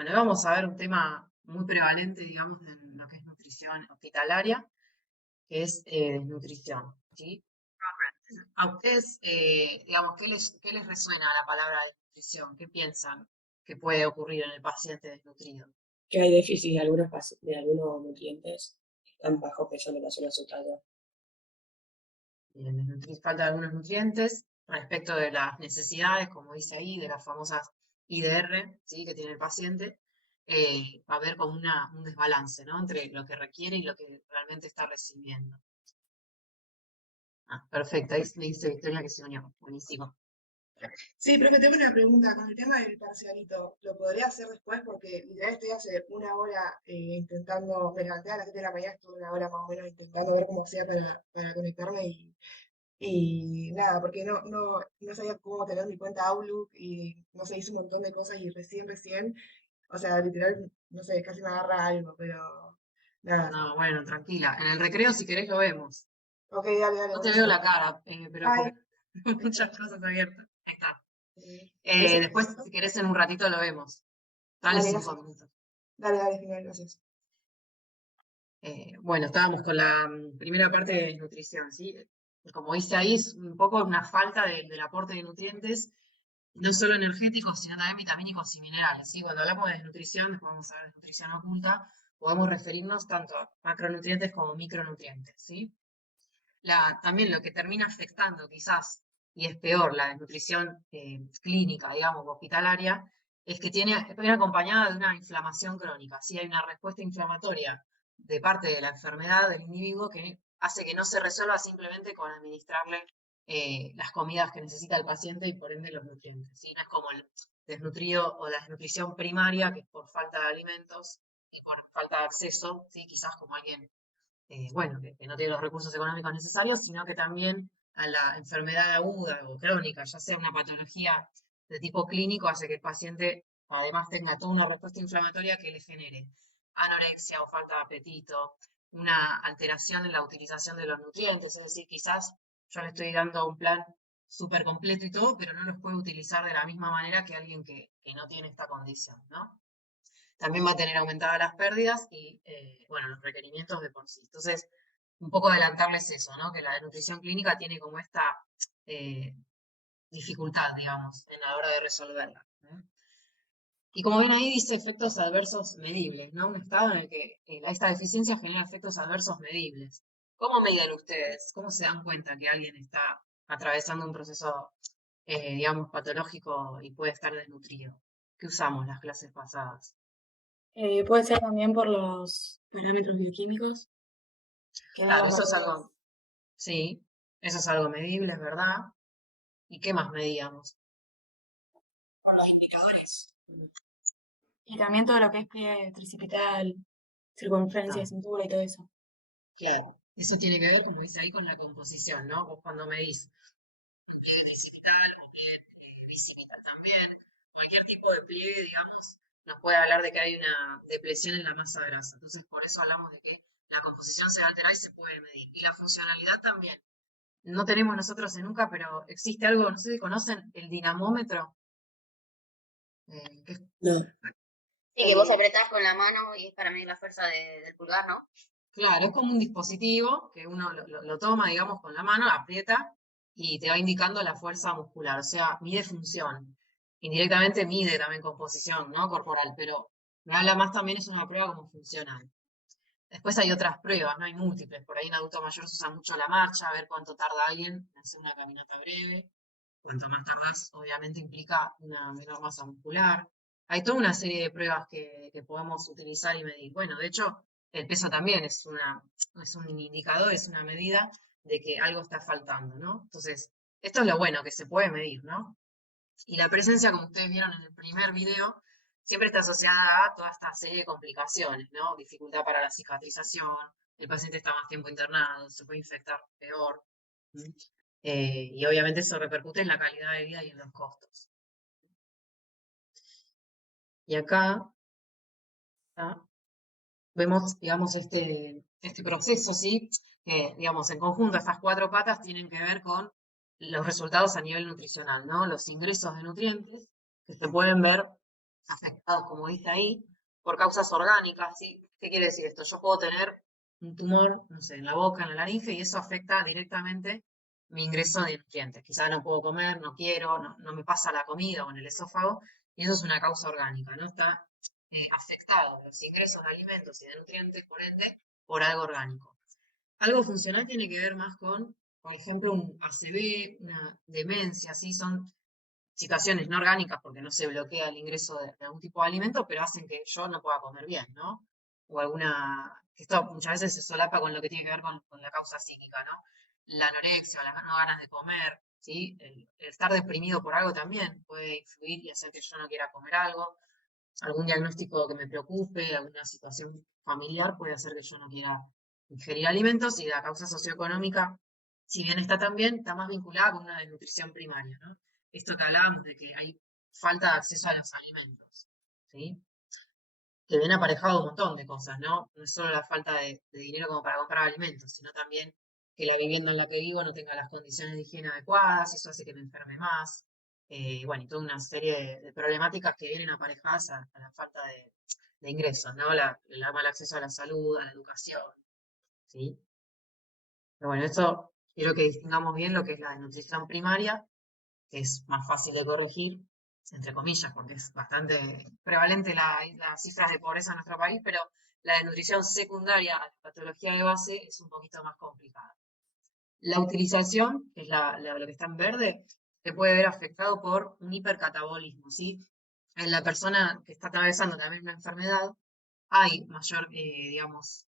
Bueno, hoy vamos a ver un tema muy prevalente, digamos, en lo que es nutrición hospitalaria, que es desnutrición, ¿sí? A ustedes, digamos, ¿qué les resuena la palabra desnutrición? ¿Qué piensan que puede ocurrir en el paciente desnutrido? Que hay déficit de algunos nutrientes que están bajo peso en relación a su talla. Falta de algunos nutrientes respecto de las necesidades, como dice ahí, de las famosas IDR, ¿sí? Que tiene el paciente. Va a haber como un desbalance, ¿no? Entre lo que requiere y lo que realmente está recibiendo. Ah, perfecto, ahí me dice Victoria que se unió. Buenísimo. Sí, pero que tengo una pregunta con el tema del parcialito. ¿Lo podría hacer después? Porque literal estoy hace una hora intentando, me levanté a las 7 de la mañana, estuve una hora más o menos intentando ver cómo hacía para conectarme y nada, porque no sabía cómo tener mi cuenta Outlook y no sé, hice un montón de cosas y recién, o sea, literal, no sé, casi me agarra algo, pero nada. No, bueno, tranquila. En el recreo, si querés, lo vemos. Ok, dale, No te veo buenísimo. la cara, pero Ay, porque ahí muchas está. cosas abiertas. Ahí está. Ahí se Después, si querés, en un ratito lo vemos. Dale Dale, 5 minutos. dale, genial, gracias. Bueno, estábamos con la primera parte de nutrición, ¿sí? Como dice ahí, es un poco una falta del aporte de nutrientes, no solo energéticos, sino también vitamínicos y minerales, ¿sí? Cuando hablamos de desnutrición, después vamos a ver desnutrición oculta, podemos referirnos tanto a macronutrientes como micronutrientes, ¿sí? También lo que termina afectando quizás, y es peor, la desnutrición clínica, digamos, hospitalaria, es que viene acompañada de una inflamación crónica, ¿sí? Hay una respuesta inflamatoria de parte de la enfermedad del individuo que hace que no se resuelva simplemente con administrarle las comidas que necesita el paciente y por ende los nutrientes, ¿sí? No es como el desnutrido o la desnutrición primaria, que es por falta de alimentos y por falta de acceso, ¿sí? Quizás como alguien bueno, que no tiene los recursos económicos necesarios, sino que también a la enfermedad aguda o crónica, ya sea una patología de tipo clínico, hace que el paciente además tenga toda una respuesta inflamatoria que le genere anorexia o falta de apetito, una alteración en la utilización de los nutrientes, es decir, quizás yo le estoy dando un plan súper completo y todo, pero no los puede utilizar de la misma manera que alguien que no tiene esta condición, ¿no? También va a tener aumentadas las pérdidas y, bueno, los requerimientos de por sí. Entonces, un poco adelantarles eso, ¿no? Que la nutrición clínica tiene como esta eh, dificultad, digamos, en la hora de resolverla, ¿no? Y como ven ahí, dice efectos adversos medibles, ¿no? Un estado en el que esta deficiencia genera efectos adversos medibles. ¿Cómo miden ustedes? ¿Cómo se dan cuenta que alguien está atravesando un proceso, digamos, patológico y puede estar desnutrido? ¿Qué usamos las clases pasadas? Puede ser también por los parámetros bioquímicos, que no Claro, los eso es medimos. algo, sí, eso es algo medible, es verdad. ¿Y qué más medíamos? Por los indicadores. Y también todo lo que es pliegue tricipital, circunferencia de Ah, cintura y todo eso. claro. Eso tiene que ver, como dice ahí, con la composición, ¿no? Vos cuando medís pliegue tricipital o pliegue bicipital también, cualquier tipo de pliegue, digamos, nos puede hablar de que hay una depresión en la masa grasa. Entonces, por eso hablamos de que la composición se va a alterar y se puede medir. Y la funcionalidad también. No tenemos nosotros en UCA, pero existe algo, no sé si conocen, el dinamómetro, que es. No. Sí, que vos apretás con la mano y es para medir la fuerza del pulgar, ¿no? Claro, es como un dispositivo que uno lo toma, digamos, con la mano, aprieta y te va indicando la fuerza muscular, o sea, mide función. Indirectamente mide también composición, ¿no? Corporal, pero no habla más también es una prueba como funcional. Después hay otras pruebas, no hay múltiples. Por ahí en adulto mayor se usa mucho la marcha, a ver cuánto tarda alguien en hacer una caminata breve. Cuanto más tardás, obviamente implica una menor masa muscular. Hay toda una serie de pruebas que podemos utilizar y medir. Bueno, de hecho, el peso también es un indicador, es una medida de que algo está faltando, ¿no? Entonces, esto es lo bueno, que se puede medir, ¿no? Y la presencia, como ustedes vieron en el primer video, siempre está asociada a toda esta serie de complicaciones, ¿no? Dificultad para la cicatrización, el paciente está más tiempo internado, se puede infectar peor. ¿Mm? Y obviamente eso repercute en la calidad de vida y en los costos. Y acá vemos, digamos, este proceso, ¿sí? Que, digamos, en conjunto estas cuatro patas tienen que ver con los resultados a nivel nutricional, ¿no? Los ingresos de nutrientes que se pueden ver afectados, como dice ahí, por causas orgánicas, ¿sí? ¿Qué quiere decir esto? Yo puedo tener un tumor, no sé, en la boca, en la laringe, y eso afecta directamente mi ingreso de nutrientes. Quizás no puedo comer, no quiero, no me pasa la comida o en el esófago, y eso es una causa orgánica, ¿no? Está afectado los ingresos de alimentos y de nutrientes, por ende, por algo orgánico. Algo funcional tiene que ver más con, por ejemplo, un ACV, una demencia, ¿sí? Son situaciones no orgánicas porque no se bloquea el ingreso de algún tipo de alimento, pero hacen que yo no pueda comer bien, ¿no? O alguna, que esto muchas veces se solapa con lo que tiene que ver con la causa psíquica, ¿no? La anorexia, las no ganas de comer, ¿sí? El estar deprimido por algo también puede influir y hacer que yo no quiera comer algo. Algún diagnóstico que me preocupe, alguna situación familiar puede hacer que yo no quiera ingerir alimentos, y la causa socioeconómica, si bien está también, está más vinculada con una desnutrición primaria, ¿no? Esto que hablábamos de que hay falta de acceso a los alimentos, ¿sí? Que viene aparejado un montón de cosas, ¿no? No es solo la falta de dinero como para comprar alimentos, sino también que la vivienda en la que vivo no tenga las condiciones de higiene adecuadas, eso hace que me enferme más, bueno, y toda una serie de problemáticas que vienen aparejadas a la falta de ingresos, ¿no? El mal acceso a la salud, a la educación, ¿sí? Pero bueno, esto quiero que distingamos bien lo que es la desnutrición primaria, que es más fácil de corregir, entre comillas, porque es bastante prevalente las cifras de pobreza en nuestro país, pero la desnutrición secundaria a la patología de base es un poquito más complicada. La utilización, que es lo que está en verde, se puede ver afectado por un hipercatabolismo, ¿sí? En la persona que está atravesando también una enfermedad, hay mayor, digamos,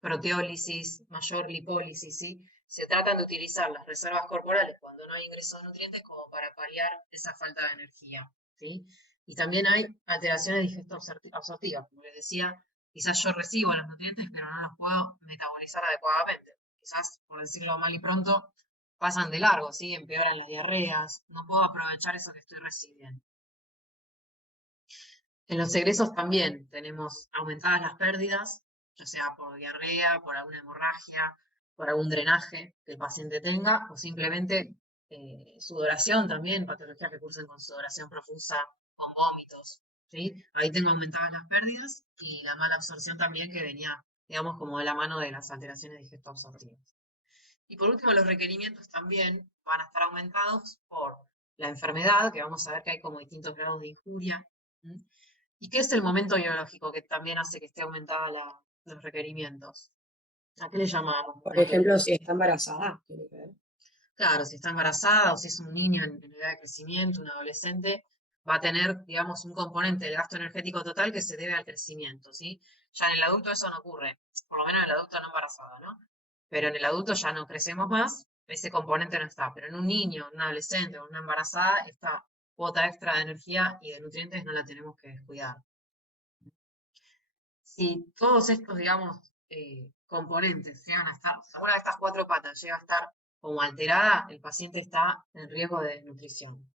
proteólisis, mayor lipólisis, ¿sí? Se tratan de utilizar las reservas corporales cuando no hay ingreso de nutrientes como para paliar esa falta de energía, ¿sí? Y también hay alteraciones de digestión absortivas, como les decía, quizás yo recibo los nutrientes, pero no los puedo metabolizar adecuadamente. Quizás, por decirlo mal y pronto, pasan de largo, ¿sí? Empeoran las diarreas, no puedo aprovechar eso que estoy recibiendo. En los egresos también tenemos aumentadas las pérdidas, ya sea por diarrea, por alguna hemorragia, por algún drenaje que el paciente tenga, o simplemente sudoración también, patologías que cursan con sudoración profusa, con vómitos, ¿sí? Ahí tengo aumentadas las pérdidas y la mala absorción también, que venía, digamos, como de la mano de las alteraciones digestoabsortivas. Y por último, los requerimientos también van a estar aumentados por la enfermedad, que vamos a ver que hay como distintos grados de injuria. ¿Mm? ¿Y qué es el momento biológico que también hace que esté aumentada los requerimientos? ¿A qué le llamamos? Por ejemplo, si está embarazada, tiene que ver. Claro, si está embarazada o si es un niño en edad de crecimiento, un adolescente, va a tener, digamos, un componente del gasto energético total que se debe al crecimiento, ¿sí? Ya en el adulto eso no ocurre, por lo menos en el adulto no embarazado, ¿no? Pero en el adulto ya no crecemos más, ese componente no está. Pero en un niño, un adolescente o una embarazada, esta cuota extra de energía y de nutrientes no la tenemos que descuidar. Si todos estos, digamos, componentes llegan a estar, alguna de estas cuatro patas llega a estar como alterada, el paciente está en riesgo de desnutrición.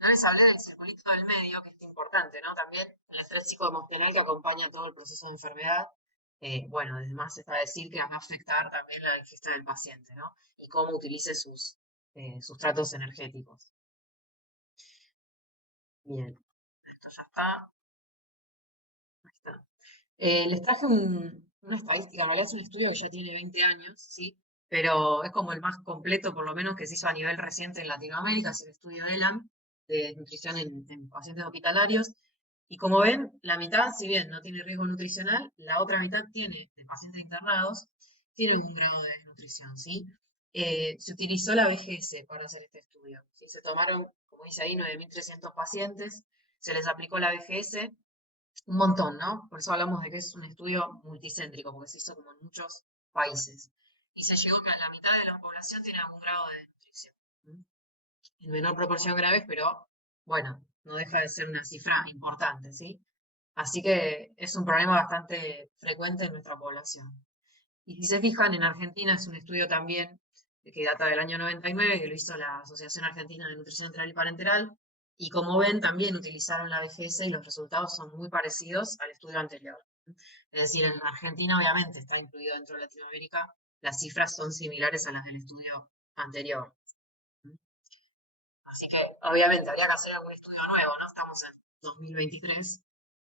No les hablé del circulito del medio, que es importante, ¿no? También el estrés psicoemocional que acompaña todo el proceso de enfermedad. Bueno, además está decir que va a afectar también la digestión del paciente, ¿no? Y cómo utilice sus tratos energéticos. Bien, esto ya está. Ahí está. Les traje una estadística, en realidad es un estudio que ya tiene 20 años, ¿sí? Pero es como el más completo, por lo menos, que se hizo a nivel reciente en Latinoamérica, es el estudio ELAN, de nutrición en pacientes hospitalarios. Y como ven, la mitad, si bien no tiene riesgo nutricional, la otra mitad tiene, de pacientes internados, tiene un grado de desnutrición, ¿sí? Se utilizó la VGS para hacer este estudio, ¿sí? Se tomaron, como dice ahí, 9.300 pacientes, se les aplicó la VGS, un montón, ¿no? Por eso hablamos de que es un estudio multicéntrico, porque se hizo como en muchos países. Y se llegó que a la mitad de la población tiene algún grado de desnutrición. En menor proporción graves, pero bueno, no deja de ser una cifra importante, ¿sí? Así que es un problema bastante frecuente en nuestra población. Y si se fijan, en Argentina es un estudio también que data del año 99, que lo hizo la Asociación Argentina de Nutrición Enteral y Parenteral, y como ven, también utilizaron la VGS y los resultados son muy parecidos al estudio anterior. Es decir, en Argentina obviamente está incluido dentro de Latinoamérica, las cifras son similares a las del estudio anterior. Así que obviamente habría que hacer algún estudio nuevo, ¿no? Estamos en 2023,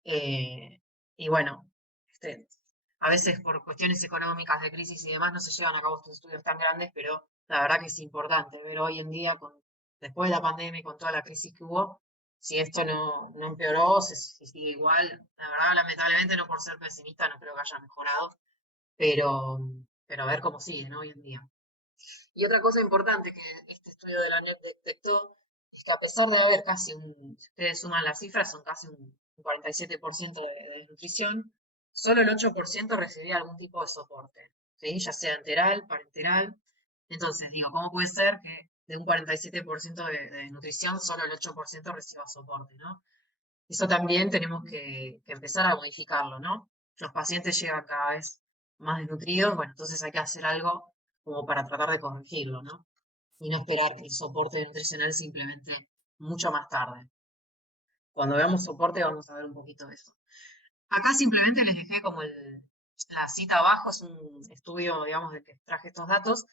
Y bueno, a veces por cuestiones económicas de crisis y demás no se llevan a cabo estos estudios tan grandes, pero la verdad que es importante ver hoy en día, después de la pandemia y con toda la crisis que hubo, si esto no empeoró, si sigue igual. La verdad, lamentablemente, no por ser pesimista, no creo que haya mejorado, pero, pero a ver cómo sigue, ¿no? Hoy en día. Y otra cosa importante que este estudio de la NEP detectó, es que a pesar de haber casi si ustedes suman las cifras, son casi un 47% de desnutrición, solo el 8% recibía algún tipo de soporte, ¿sí? Ya sea enteral, parenteral. Entonces, digo, ¿cómo puede ser que de un 47% de desnutrición, solo el 8% reciba soporte, ¿no? Eso también tenemos que empezar a modificarlo, ¿no? Los pacientes llegan cada vez más desnutridos, bueno, entonces hay que hacer algo como para tratar de corregirlo, ¿no? Y no esperar que el soporte nutricional se implemente mucho más tarde. Cuando veamos soporte vamos a ver un poquito de eso. Acá simplemente les dejé como la cita abajo, es un estudio, digamos, de que traje estos datos.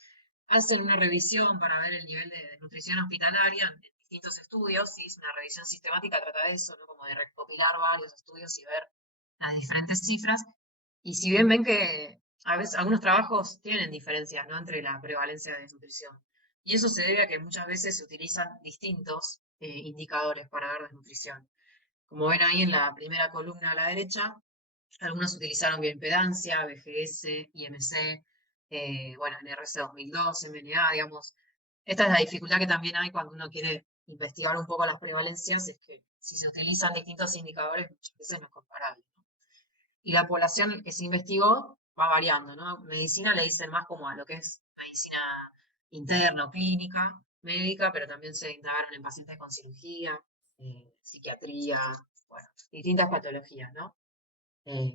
Hacen una revisión para ver el nivel de nutrición hospitalaria en distintos estudios, ¿sí? Es una revisión sistemática, trata de eso, ¿no? Como de recopilar varios estudios y ver las diferentes cifras. Y si bien ven que a veces algunos trabajos tienen diferencias, ¿no? Entre la prevalencia de desnutrición. Y eso se debe a que muchas veces se utilizan distintos indicadores para ver desnutrición. Como ven ahí en la primera columna a la derecha, algunos utilizaron bioimpedancia, BGS, IMC, bueno, NRC 2002, MNA, digamos. Esta es la dificultad que también hay cuando uno quiere investigar un poco las prevalencias, es que si se utilizan distintos indicadores, muchas veces no es comparable, ¿no? Y la población que se investigó va variando, ¿no? Medicina le dicen más como a lo que es medicina interna o clínica, médica, pero también se indagaron en pacientes con cirugía, psiquiatría, bueno, distintas patologías, ¿no? Eh,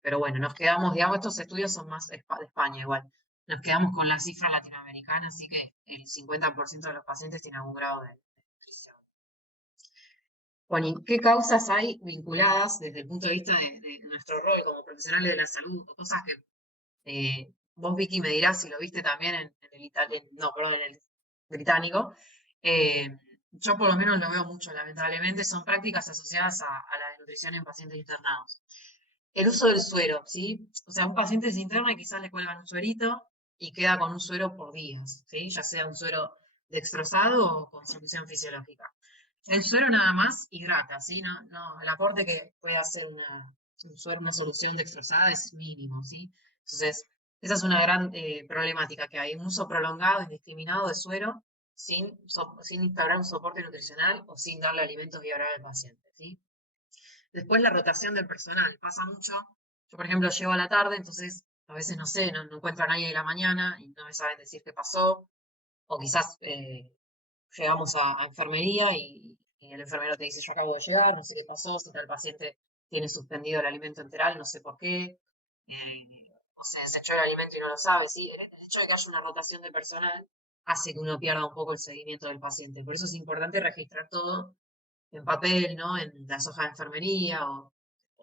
pero bueno, nos quedamos, digamos, estos estudios son más de España igual. Nos quedamos con la cifra latinoamericana, así que el 50% de los pacientes tiene algún grado de nutrición. Bueno, ¿y qué causas hay vinculadas desde el punto de vista de nuestro rol como profesionales de la salud? O cosas que vos, Vicky, me dirás si lo viste también en el británico. Eh, yo por lo menos lo veo mucho, lamentablemente, son prácticas asociadas a la desnutrición en pacientes internados. El uso del suero, ¿sí? O sea, un paciente se interna y quizás le cuelgan un suerito y queda con un suero por días, ¿sí? Ya sea un suero dextrosado o con solución fisiológica. El suero nada más hidrata, ¿sí? El aporte que puede hacer un suero, una solución dextrosada es mínimo, ¿sí? Entonces, esa es una gran problemática que hay, un uso prolongado, indiscriminado de suero sin instaurar un soporte nutricional o sin darle alimentos vía oral al paciente, ¿sí? Después la rotación del personal, pasa mucho. Yo, por ejemplo, llego a la tarde, entonces a veces no sé, no encuentro a nadie de la mañana y no me saben decir qué pasó. O quizás llegamos a enfermería y el enfermero te dice, yo acabo de llegar, no sé qué pasó, si el paciente tiene suspendido el alimento enteral, no sé por qué. O se desechó el alimento y no lo sabe, ¿sí? El hecho de que haya una rotación de personal hace que uno pierda un poco el seguimiento del paciente. Por eso es importante registrar todo en papel, ¿no? En las hojas de enfermería o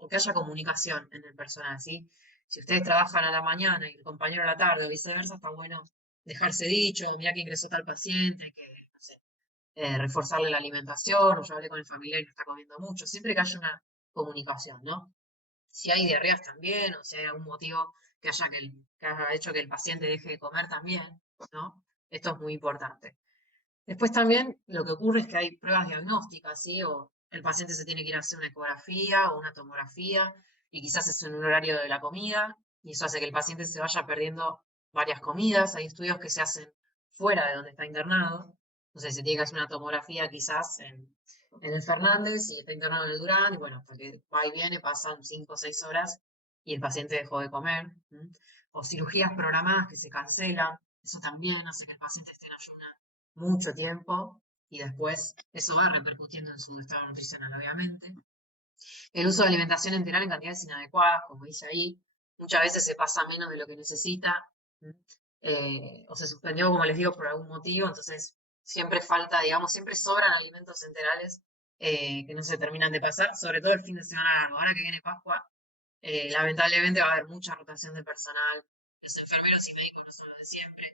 que haya comunicación en el personal, ¿sí? Si ustedes trabajan a la mañana y el compañero a la tarde o viceversa, está bueno dejarse dicho, mira que ingresó tal paciente, que, no sé, reforzarle la alimentación, o yo hablé con el familiar y no está comiendo mucho, siempre que haya una comunicación, ¿no? Si hay diarreas también, o si hay algún motivo que haya hecho que el paciente deje de comer también, ¿no? Esto es muy importante. Después también lo que ocurre es que hay pruebas diagnósticas, ¿sí? O el paciente se tiene que ir a hacer una ecografía o una tomografía y quizás es en un horario de la comida y eso hace que el paciente se vaya perdiendo varias comidas. Hay estudios que se hacen fuera de donde está internado. Entonces se tiene que hacer una tomografía quizás en el Fernández y está internado en el Durán y bueno, hasta que va y viene pasan 5 o 6 horas y el paciente dejó de comer. O cirugías programadas que se cancelan. Eso también hace que el paciente esté en ayuno mucho tiempo y después eso va repercutiendo en su estado nutricional, obviamente. El uso de alimentación enteral en cantidades inadecuadas, como dice ahí, muchas veces se pasa menos de lo que necesita, o se suspendió, como les digo, por algún motivo, entonces siempre falta, digamos, siempre sobran alimentos enterales que no se terminan de pasar, sobre todo el fin de semana largo. Ahora que viene Pascua, lamentablemente va a haber mucha rotación de personal, los enfermeros y médicos no son los de siempre.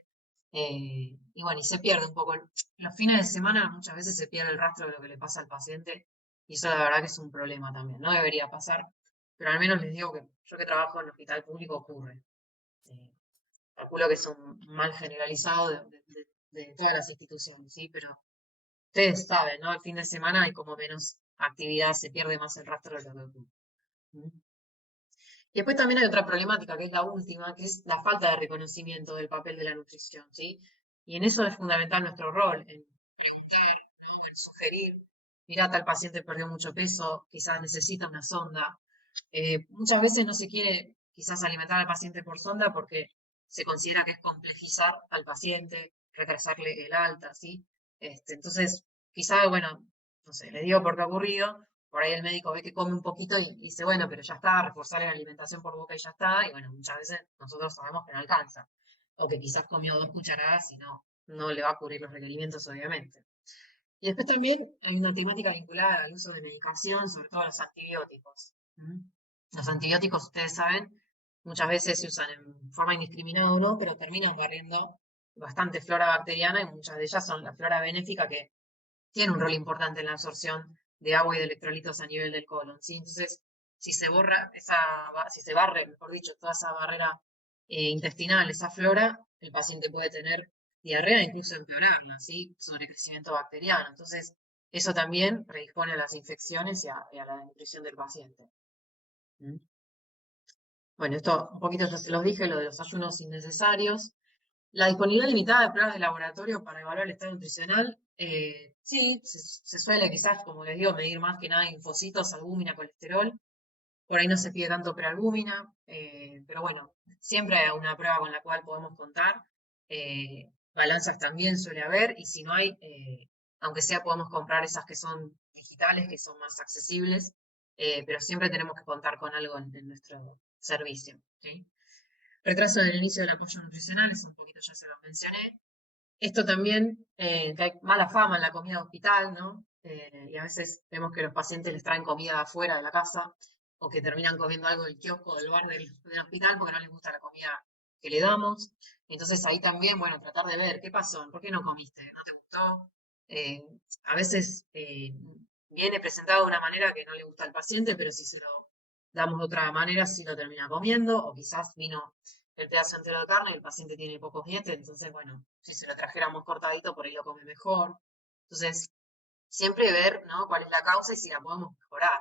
Y bueno, y se pierde un poco. Los fines de semana muchas veces se pierde el rastro de lo que le pasa al paciente Y eso la verdad que es un problema también. No debería pasar, pero al menos les digo que yo que trabajo en el hospital público ocurre. Calculo que es un mal generalizado de todas las instituciones, ¿sí? Pero ustedes saben, ¿no? El fin de semana hay como menos actividad, se pierde más el rastro de lo que ocurre. ¿Mm? Y después también hay otra problemática, que es la última, que es la falta de reconocimiento del papel de la nutrición, ¿sí? Y en eso es fundamental nuestro rol, en preguntar, en sugerir, mirá, tal paciente perdió mucho peso, quizás necesita una sonda. Muchas veces no se quiere quizás alimentar al paciente por sonda porque se considera que es complejizar al paciente, retrasarle el alta, ¿sí? Entonces, quizás, bueno, no sé, le digo porque ha ocurrido, por ahí el médico ve que come un poquito y dice, bueno, pero ya está, reforzarle la alimentación por boca y ya está, y bueno, muchas veces nosotros sabemos que no alcanza, o que quizás comió 2 cucharadas y no le va a cubrir los requerimientos, obviamente. Y después también hay una temática vinculada al uso de medicación, sobre todo los antibióticos. Los antibióticos, ustedes saben, muchas veces se usan en forma indiscriminada o no, pero terminan barriendo bastante flora bacteriana y muchas de ellas son la flora benéfica que tiene un rol importante en la absorción de agua y de electrolitos a nivel del colon, ¿sí? Entonces, si se si se barre, mejor dicho, toda esa barrera intestinal, esa flora, el paciente puede tener diarrea e incluso empeorarla, ¿sí? Sobrecrecimiento bacteriano. Entonces, eso también predispone a las infecciones y a la desnutrición del paciente. ¿Mm? Bueno, esto un poquito ya se los dije, lo de los ayunos innecesarios. La disponibilidad limitada de pruebas de laboratorio para evaluar el estado nutricional, sí, se suele quizás, como les digo, medir más que nada linfocitos, albúmina, colesterol. Por ahí no se pide tanto prealbúmina, pero bueno, siempre hay una prueba con la cual podemos contar. Balanzas también suele haber, y si no hay, aunque sea podemos comprar esas que son digitales, que son más accesibles, pero siempre tenemos que contar con algo en nuestro servicio, ¿sí? Retraso en el inicio del apoyo nutricional, eso un poquito ya se lo mencioné. Esto también, que hay mala fama en la comida de hospital, ¿no? Y a veces vemos que los pacientes les traen comida afuera de la casa o que terminan comiendo algo del kiosco del bar del hospital porque no les gusta la comida que le damos. Entonces ahí también, bueno, tratar de ver qué pasó, por qué no comiste, no te gustó. Eh, a veces viene presentado de una manera que no le gusta al paciente, pero si se lo damos de otra manera, sí lo termina comiendo, o quizás vino el pedazo entero de carne y el paciente tiene pocos dientes, entonces, bueno, si se lo trajéramos cortadito, por ahí lo come mejor. Entonces, siempre ver, ¿no? Cuál es la causa y si la podemos mejorar.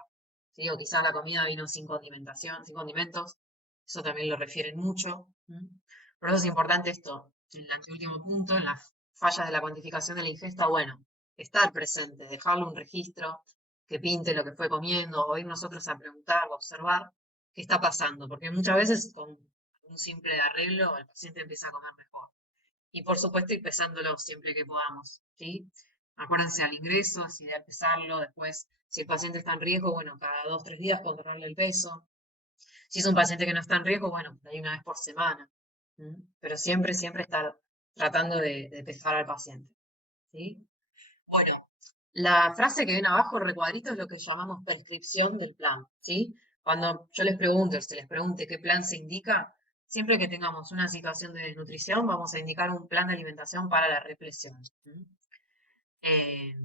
¿Sí? O quizás la comida vino sin condimentación, sin condimentos, eso también lo refieren mucho. Por eso es importante esto, en el anteúltimo punto, en las fallas de la cuantificación de la ingesta, bueno, estar presente, dejarle un registro que pinte lo que fue comiendo, o ir nosotros a preguntar o observar qué está pasando, porque muchas veces con un simple arreglo el paciente empieza a comer mejor. Y por supuesto ir pesándolo siempre que podamos, ¿sí? Acuérdense al ingreso, es ideal pesarlo, después si el paciente está en riesgo, bueno, cada 2 o 3 días controlarle el peso. Si es un paciente que no está en riesgo, bueno, ahí una vez por semana. Pero siempre, siempre estar tratando de pesar al paciente, ¿sí? Bueno, la frase que ven abajo, el recuadrito, es lo que llamamos prescripción del plan, ¿sí? Cuando yo les pregunto, se les pregunte qué plan se indica, siempre que tengamos una situación de desnutrición, vamos a indicar un plan de alimentación para la represión. Eh,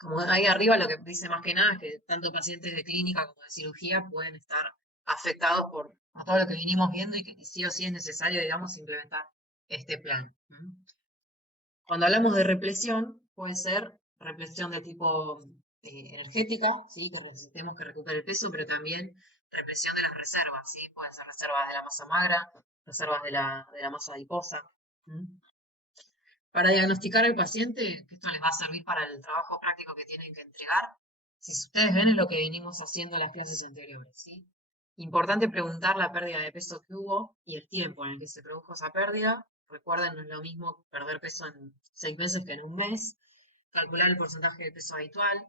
como ahí arriba lo que dice más que nada es que tanto pacientes de clínica como de cirugía pueden estar afectados por todo lo que vinimos viendo y que sí o sí es necesario, digamos, implementar este plan. Cuando hablamos de represión, puede ser represión de tipo energética, ¿sí? Que necesitemos que recupere el peso, pero también represión de las reservas, ¿sí? Pueden ser reservas de la masa magra, reservas de la masa adiposa. Para diagnosticar al paciente, que esto les va a servir para el trabajo práctico que tienen que entregar, si ustedes ven es lo que venimos haciendo en las clases anteriores, ¿sí? Importante preguntar la pérdida de peso que hubo y el tiempo en el que se produjo esa pérdida. Recuerden, no es lo mismo perder peso en 6 meses que en un mes. Calcular el porcentaje de peso habitual.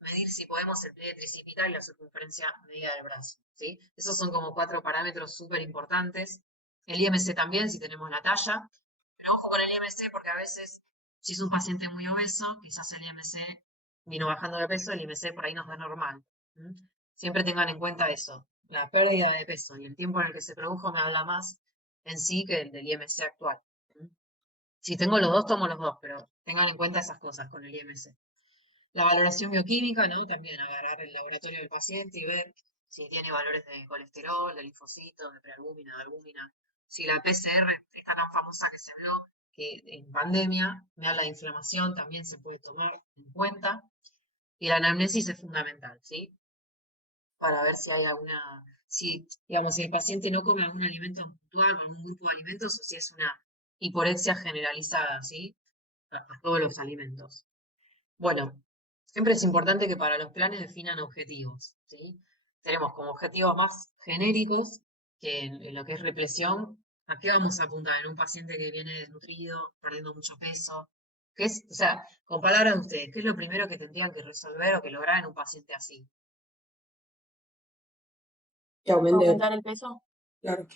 Medir si podemos el pliegue tricipital y la circunferencia medida del brazo, ¿sí? Esos son como 4 parámetros súper importantes. El IMC también, si tenemos la talla. Pero ojo con el IMC porque a veces, si es un paciente muy obeso, quizás el IMC vino bajando de peso, el IMC por ahí nos da normal. Siempre tengan en cuenta eso. La pérdida de peso y el tiempo en el que se produjo me habla más en sí que el del IMC actual. Si tengo los dos, tomo los dos, pero tengan en cuenta esas cosas con el IMC. La valoración bioquímica, ¿no? También agarrar el laboratorio del paciente y ver si tiene valores de colesterol, de linfocitos, de prealbúmina, de albúmina. Si la PCR, esta tan famosa que se vio que en pandemia, me habla de inflamación, también se puede tomar en cuenta. Y la anamnesis es fundamental, ¿sí? Para ver si hay alguna, si, digamos, si el paciente no come algún alimento puntual, algún grupo de alimentos, o si es una hiporexia generalizada, ¿sí? A todos los alimentos. Bueno, siempre es importante que para los planes definan objetivos, ¿sí? Tenemos como objetivos más genéricos, que en lo que es represión, ¿a qué vamos a apuntar? En un paciente que viene desnutrido, perdiendo mucho peso. ¿Qué es, o sea, con palabras de ustedes, qué es lo primero que tendrían que resolver o que lograr en un paciente así? Que aumente, ¿Aumentar el peso? claro.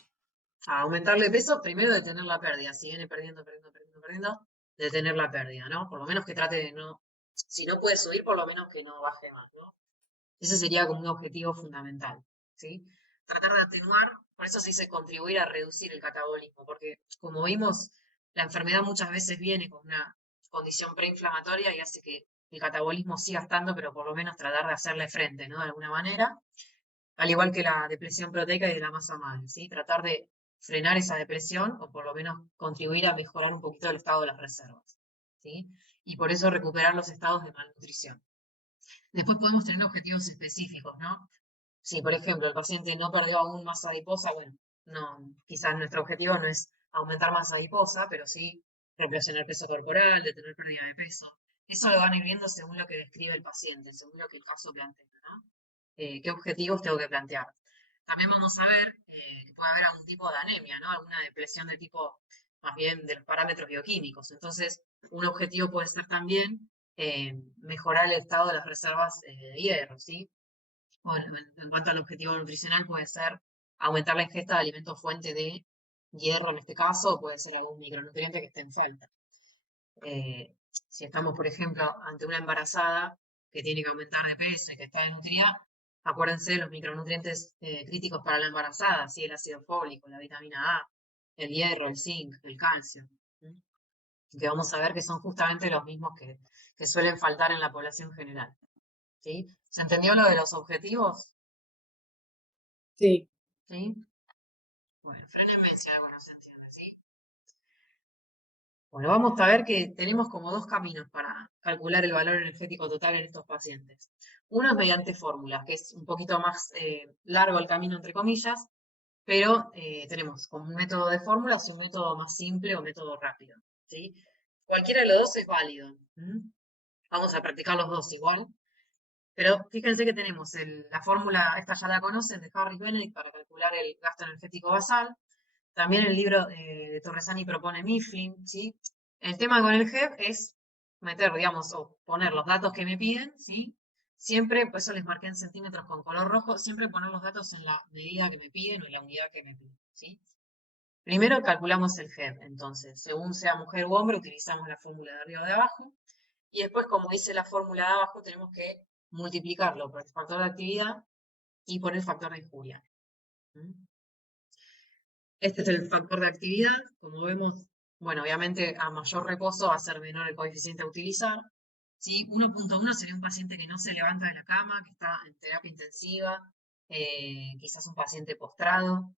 A aumentarle peso, primero detener la pérdida. Si viene perdiendo, detener la pérdida, ¿no? Por lo menos que trate de no, si no puede subir, por lo menos que no baje más, ¿no? Ese sería como un objetivo fundamental, ¿sí? Tratar de atenuar, por eso se dice contribuir a reducir el catabolismo, porque como vimos, la enfermedad muchas veces viene con una condición preinflamatoria y hace que el catabolismo siga estando, pero por lo menos tratar de hacerle frente, ¿no? De alguna manera, al igual que la depresión proteica y de la masa madre, ¿sí? Tratar de frenar esa depresión o por lo menos contribuir a mejorar un poquito el estado de las reservas, ¿sí? Y por eso recuperar los estados de malnutrición. Después podemos tener objetivos específicos, ¿no? Si, por ejemplo, el paciente no perdió aún masa adiposa, bueno, no, quizás nuestro objetivo no es aumentar masa adiposa, pero sí represionar peso corporal, detener pérdida de peso. Eso lo van a ir viendo según lo que describe el paciente, según lo que el caso plantea, ¿no? ¿Qué objetivos tengo que plantear? También vamos a ver que puede haber algún tipo de anemia, ¿no? Alguna depresión de tipo, más bien, de los parámetros bioquímicos. Entonces, un objetivo puede ser también mejorar el estado de las reservas de hierro, ¿sí? O en cuanto al objetivo nutricional, puede ser aumentar la ingesta de alimentos fuente de hierro en este caso, o puede ser algún micronutriente que esté en falta. Si estamos, por ejemplo, ante una embarazada que tiene que aumentar de peso y que está desnutrida, acuérdense de los micronutrientes críticos para la embarazada, ¿sí? El ácido fólico, la vitamina A, el hierro, el zinc, el calcio, ¿sí? Que vamos a ver que son justamente los mismos que suelen faltar en la población general, ¿sí? ¿Se entendió lo de los objetivos? Sí. ¿Sí? Bueno, frénenme si algo no se entiende, ¿sí? Bueno, vamos a ver que tenemos como dos caminos para calcular el valor energético total en estos pacientes. Uno es mediante fórmulas, que es un poquito más largo el camino, entre comillas, pero tenemos como un método de fórmulas y un método más simple o método rápido, ¿sí? Cualquiera de los dos es válido. Vamos a practicar los dos igual. Pero fíjense que tenemos la fórmula, esta ya la conocen, de Harris Benedict para calcular el gasto energético basal. También el libro de Torresani propone Mifflin, ¿sí? El tema con el GEP es meter, digamos, o poner los datos que me piden, ¿sí? Siempre, por eso les marqué en centímetros con color rojo, siempre poner los datos en la medida que me piden o en la unidad que me piden, ¿sí? Primero calculamos el GEP, entonces, según sea mujer u hombre, utilizamos la fórmula de arriba o de abajo, y después, como dice la fórmula de abajo, tenemos que multiplicarlo por el factor de actividad y por el factor de injuria. Este es el factor de actividad. Como vemos, bueno, obviamente a mayor reposo va a ser menor el coeficiente a utilizar. ¿Sí? 1.1 sería un paciente que no se levanta de la cama, que está en terapia intensiva, quizás un paciente postrado.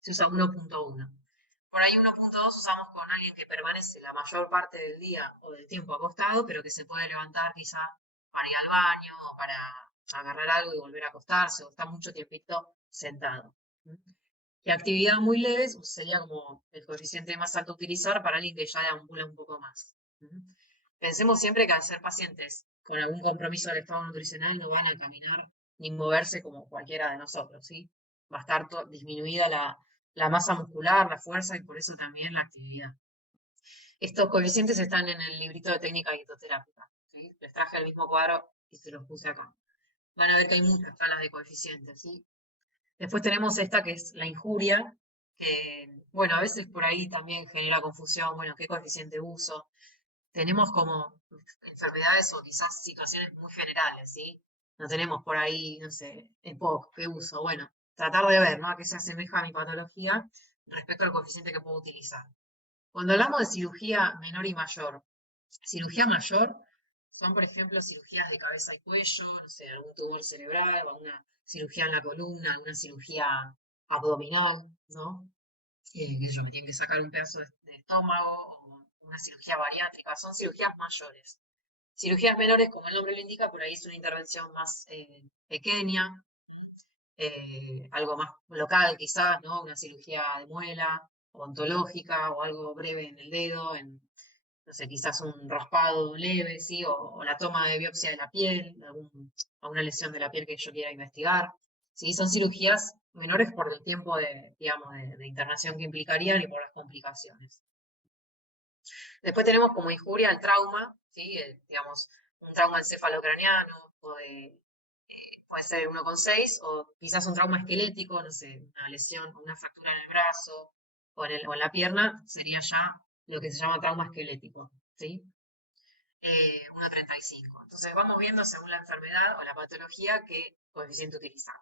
Se usa 1.1. Por ahí 1.2 usamos con alguien que permanece la mayor parte del día o del tiempo acostado, pero que se puede levantar quizás para ir al baño o para agarrar algo y volver a acostarse, o está mucho tiempito sentado. Y actividad muy leve sería como el coeficiente más alto a utilizar para alguien que ya deambula un poco más. Pensemos siempre que al ser pacientes con algún compromiso del estado nutricional no van a caminar ni moverse como cualquiera de nosotros, ¿sí? Va a estar disminuida la masa muscular, la fuerza y por eso también la actividad. Estos coeficientes están en el librito de técnica guitoterápica, ¿sí? Les traje el mismo cuadro y se los puse acá. Van a ver que hay muchas escalas de coeficientes, ¿sí? Después tenemos esta que es la injuria, que, bueno, a veces por ahí también genera confusión, bueno, ¿qué coeficiente uso? Tenemos como enfermedades o quizás situaciones muy generales, ¿sí? No tenemos por ahí, no sé, EPOC, ¿qué uso? Bueno, tratar de ver, ¿no? A qué se asemeja a mi patología respecto al coeficiente que puedo utilizar. Cuando hablamos de cirugía menor y mayor, cirugía mayor son, por ejemplo, cirugías de cabeza y cuello, no sé, algún tumor cerebral, o alguna cirugía en la columna, alguna cirugía abdominal, ¿no? Qué sé yo, me tienen que sacar un pedazo de estómago, o una cirugía bariátrica, son cirugías mayores. Cirugías menores, como el nombre lo indica, por ahí es una intervención más pequeña, algo más local quizás, ¿no? Una cirugía de muela, odontológica, o algo breve en el dedo, no sé, quizás un raspado leve, ¿sí? O la toma de biopsia de la piel, alguna lesión de la piel que yo quiera investigar. ¿Sí? Son cirugías menores por el tiempo digamos, de internación que implicarían y por las complicaciones. Después tenemos como injuria al trauma, ¿sí? Digamos, un trauma encefalocraniano, puede ser 1,6, o quizás un trauma esquelético, no sé, una lesión, una fractura en el brazo o en la pierna, sería ya lo que se llama trauma esquelético, ¿sí? 1,35. Entonces vamos viendo según la enfermedad o la patología qué coeficiente utilizar.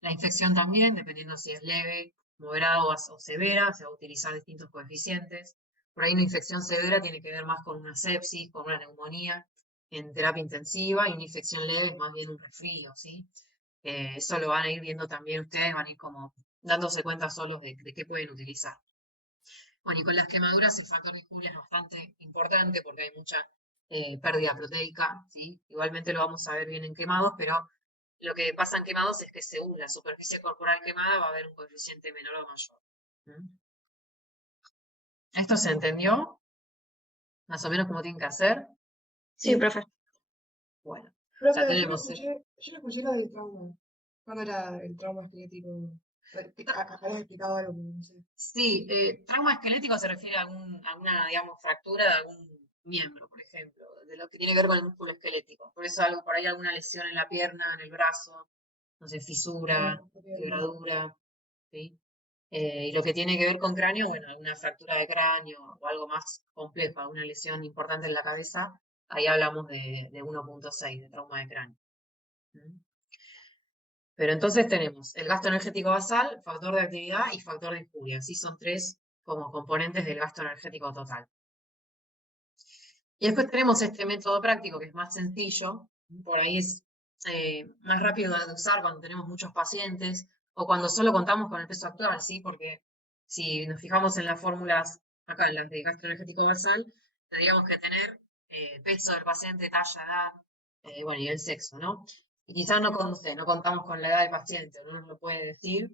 La infección también, dependiendo si es leve, moderada o severa, se va a utilizar distintos coeficientes. Por ahí una infección severa tiene que ver más con una sepsis, con una neumonía en terapia intensiva, y una infección leve es más bien un resfrío, ¿sí? Eso lo van a ir viendo también ustedes, van a ir como dándose cuenta solos de qué pueden utilizar. Bueno, y con las quemaduras el factor de injuria es bastante importante porque hay mucha pérdida proteica, ¿sí? Igualmente lo vamos a ver bien en quemados, pero lo que pasa en quemados es que según la superficie corporal quemada va a haber un coeficiente menor o mayor. ¿Mm? ¿Esto se entendió? Más o menos cómo tienen que hacer. Sí, profe. Bueno, Profe, ya yo no tenemos. escuché lo del trauma. ¿Cuándo era el trauma esquelético? Habías explicado algo, no sé. Sí, trauma esquelético se refiere a alguna, digamos, fractura de algún miembro, por ejemplo, de lo que tiene que ver con el músculo esquelético. Por eso por ahí alguna lesión en la pierna, en el brazo, no sé, fisura, Ok. quebradura, ¿sí? Y lo que tiene que ver con cráneo, bueno, alguna fractura de cráneo o algo más complejo, alguna lesión importante en la cabeza, ahí hablamos de 1,6, de trauma de cráneo. ¿Mm? Pero entonces tenemos el gasto energético basal, factor de actividad y factor de injuria. ¿Sí? Son tres como componentes del gasto energético total. Y después tenemos este método práctico que es más sencillo, por ahí es más rápido de usar cuando tenemos muchos pacientes o cuando solo contamos con el peso actual, ¿sí? Porque si nos fijamos en las fórmulas, acá en las de gasto energético basal, tendríamos que tener peso del paciente, talla, edad, bueno, y el sexo, ¿no? Y quizás no contamos con la edad del paciente, no nos lo puede decir.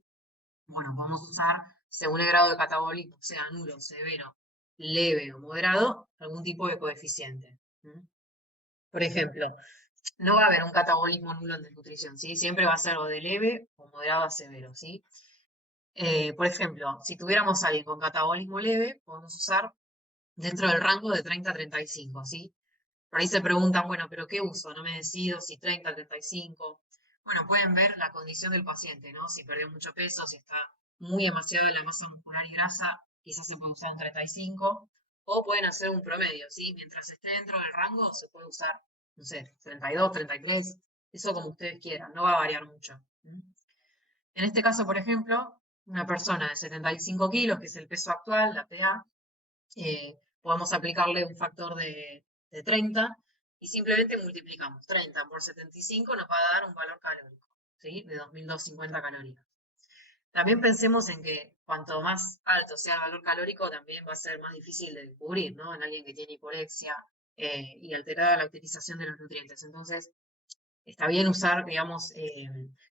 Bueno, podemos usar, según el grado de catabolismo, sea nulo, severo, leve o moderado, algún tipo de coeficiente. ¿Mm? Por ejemplo, no va a haber un catabolismo nulo en desnutrición, ¿sí? Siempre va a ser o de leve o moderado a severo, ¿sí? Por ejemplo, si tuviéramos a alguien con catabolismo leve, podemos usar dentro del rango de 30 a 35, ¿sí? Por ahí se preguntan, bueno, ¿pero qué uso? No me decido si 30, 35. Bueno, pueden ver la condición del paciente, ¿no? Si perdió mucho peso, si está muy demasiado de la masa muscular y grasa, quizás se puede usar un 35. O pueden hacer un promedio, ¿sí? Mientras esté dentro del rango, se puede usar, no sé, 32, 33. Eso como ustedes quieran, no va a variar mucho. En este caso, por ejemplo, una persona de 75 kilos, que es el peso actual, la PA, podemos aplicarle un factor de 30 y simplemente multiplicamos 30 por 75, nos va a dar un valor calórico, ¿sí? De 2.250 calorías. También pensemos en que cuanto más alto sea el valor calórico, también va a ser más difícil de descubrir, ¿no? En alguien que tiene hiporexia y alterada la utilización de los nutrientes. Entonces, está bien usar, digamos,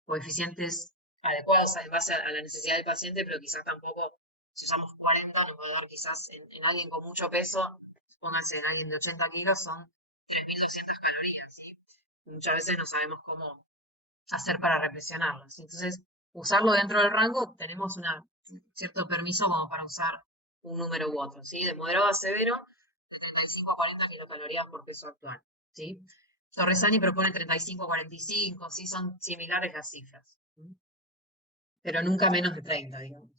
coeficientes adecuados en base a la necesidad del paciente, pero quizás tampoco, si usamos 40, nos va a dar quizás en alguien con mucho peso, pónganse en alguien de 80 kilos, son 3.200 calorías, ¿sí? Muchas veces no sabemos cómo hacer para represionarlas. Entonces, usarlo dentro del rango, tenemos un cierto permiso como para usar un número u otro, ¿sí? De moderado a severo, de 35 a 40 kilocalorías por peso actual, ¿sí? Torresani propone 35 a 45, ¿sí? Son similares las cifras, ¿sí? Pero nunca menos de 30, digamos.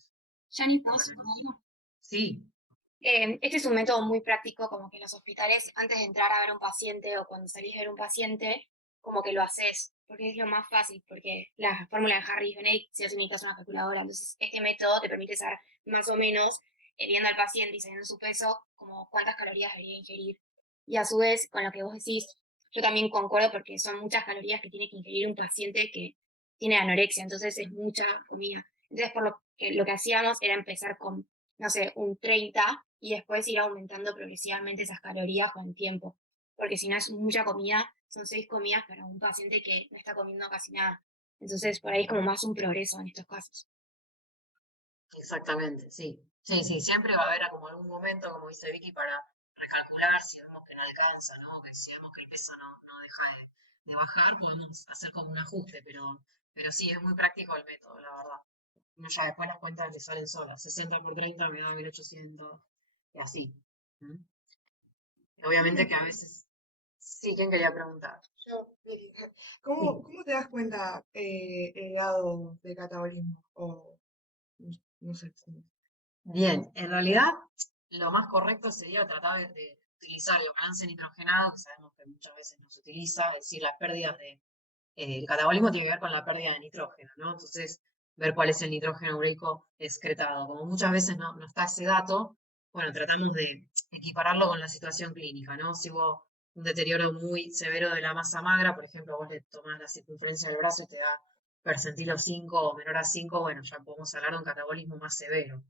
Yani, ¿puedo hacer algo? Sí, Este es un método muy práctico, como que en los hospitales, antes de entrar a ver a un paciente o cuando salís a ver a un paciente, como que lo haces, porque es lo más fácil, porque la fórmula de Harris Benedict se hace necesitas una calculadora. Entonces, este método te permite saber más o menos, viendo al paciente y sabiendo su peso, como cuántas calorías debería ingerir. Y a su vez, con lo que vos decís, yo también concuerdo porque son muchas calorías que tiene que ingerir un paciente que tiene anorexia, entonces es mucha comida. Entonces, por lo que hacíamos era empezar con, no sé, un 30 y después ir aumentando progresivamente esas calorías con el tiempo. Porque si no es mucha comida, son 6 comidas para un paciente que no está comiendo casi nada. Entonces, por ahí es como más un progreso en estos casos. Exactamente, sí. Sí, sí, siempre va a haber como algún momento, como dice Vicky, para recalcular si vemos que no alcanza, ¿no? Que si vemos que el peso no deja de bajar, podemos hacer como un ajuste, pero sí, es muy práctico el método, la verdad. Uno ya después las cuentas le salen solas. 60 por 30 me da 1800 y así. ¿Mm? Obviamente que a veces... Sí, ¿quién quería preguntar? Yo, Miri, Sí. ¿cómo te das cuenta el grado de catabolismo? O no sé. Bien, en realidad lo más correcto sería tratar de utilizar el balance nitrogenado, que sabemos que muchas veces no se utiliza, es decir, las pérdidas de... el catabolismo tiene que ver con la pérdida de nitrógeno, ¿no? Entonces, ver cuál es el nitrógeno ureico excretado. Como muchas veces no está ese dato, bueno, tratamos de equipararlo con la situación clínica, ¿no? Si hubo un deterioro muy severo de la masa magra, por ejemplo, vos le tomás la circunferencia del brazo y te da percentilo 5 o menor a 5, bueno, ya podemos hablar de un catabolismo más severo.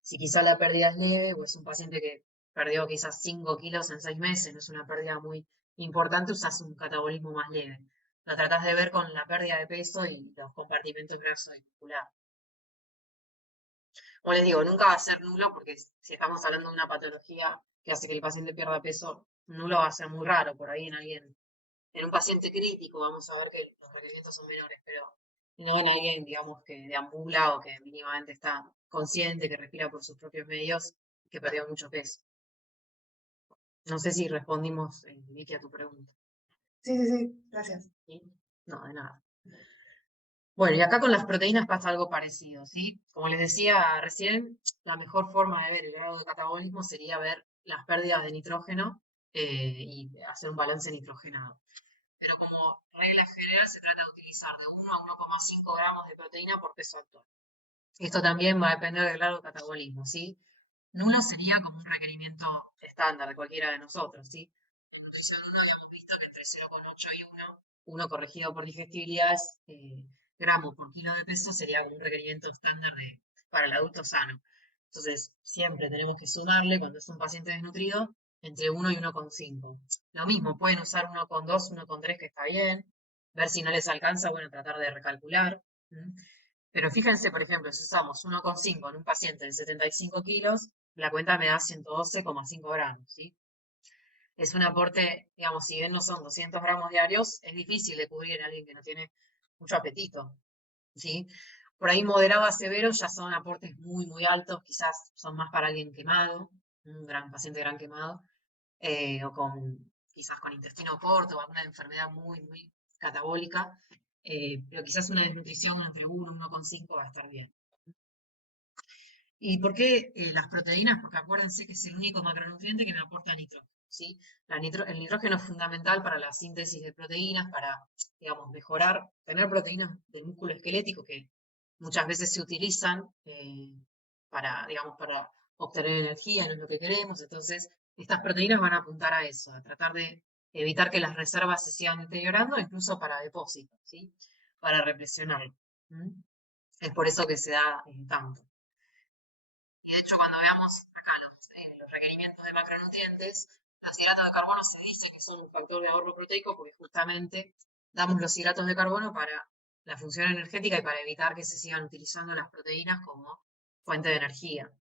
Si quizá la pérdida es leve o es un paciente que perdió quizás 5 kilos en 6 meses, no es una pérdida muy importante, usas un catabolismo más leve. Lo tratás de ver con la pérdida de peso y los compartimentos grasos y muscular. Como les digo, nunca va a ser nulo porque si estamos hablando de una patología que hace que el paciente pierda peso, nulo va a ser muy raro por ahí en alguien. En un paciente crítico vamos a ver que los requerimientos son menores, pero no en alguien, digamos, que deambula o que mínimamente está consciente, que respira por sus propios medios, que perdió mucho peso. No sé si respondimos, Vicky, a tu pregunta. Sí, sí, sí, gracias. ¿Sí? No, de nada. Bueno, y acá con las proteínas pasa algo parecido, ¿sí? Como les decía recién, la mejor forma de ver el grado de catabolismo sería ver las pérdidas de nitrógeno y hacer un balance nitrogenado. Pero como regla general se trata de utilizar de 1 a 1,5 gramos de proteína por peso actual. Esto también va a depender del grado de catabolismo, ¿sí? Nulo sería como un requerimiento estándar de cualquiera de nosotros, ¿sí? Ya hemos visto que entre 0,8 y 1 corregido por digestibilidad es gramos por kilo de peso sería como un requerimiento estándar para el adulto sano. Entonces, siempre tenemos que sumarle, cuando es un paciente desnutrido, entre 1 y 1,5. Lo mismo, pueden usar 1,2, 1,3, que está bien. Ver si no les alcanza, bueno, tratar de recalcular. Pero fíjense, por ejemplo, si usamos 1,5 en un paciente de 75 kilos, la cuenta me da 112,5 gramos, ¿sí? Es un aporte, digamos, si bien no son 200 gramos diarios, es difícil de cubrir en alguien que no tiene mucho apetito, ¿sí? Por ahí moderado a severo ya son aportes muy, muy altos, quizás son más para alguien quemado, un gran paciente gran quemado, o quizás con intestino corto o alguna enfermedad muy, muy catabólica, pero quizás una desnutrición entre 1 y 1,5 va a estar bien. ¿Y por qué las proteínas? Porque acuérdense que es el único macronutriente que me aporta nitrógeno, ¿sí? El nitrógeno es fundamental para la síntesis de proteínas, para, digamos, mejorar, tener proteínas del músculo esquelético que muchas veces se utilizan para, digamos, para obtener energía, no es lo que queremos. Entonces, estas proteínas van a apuntar a eso, a tratar de evitar que las reservas se sigan deteriorando, incluso para depósito, ¿sí? Para represionarlo. Es por eso que se da tanto. Y de hecho, cuando veamos acá los requerimientos de macronutrientes, los hidratos de carbono se dice que son un factor de ahorro proteico porque justamente damos los hidratos de carbono para la función energética y para evitar que se sigan utilizando las proteínas como fuente de energía.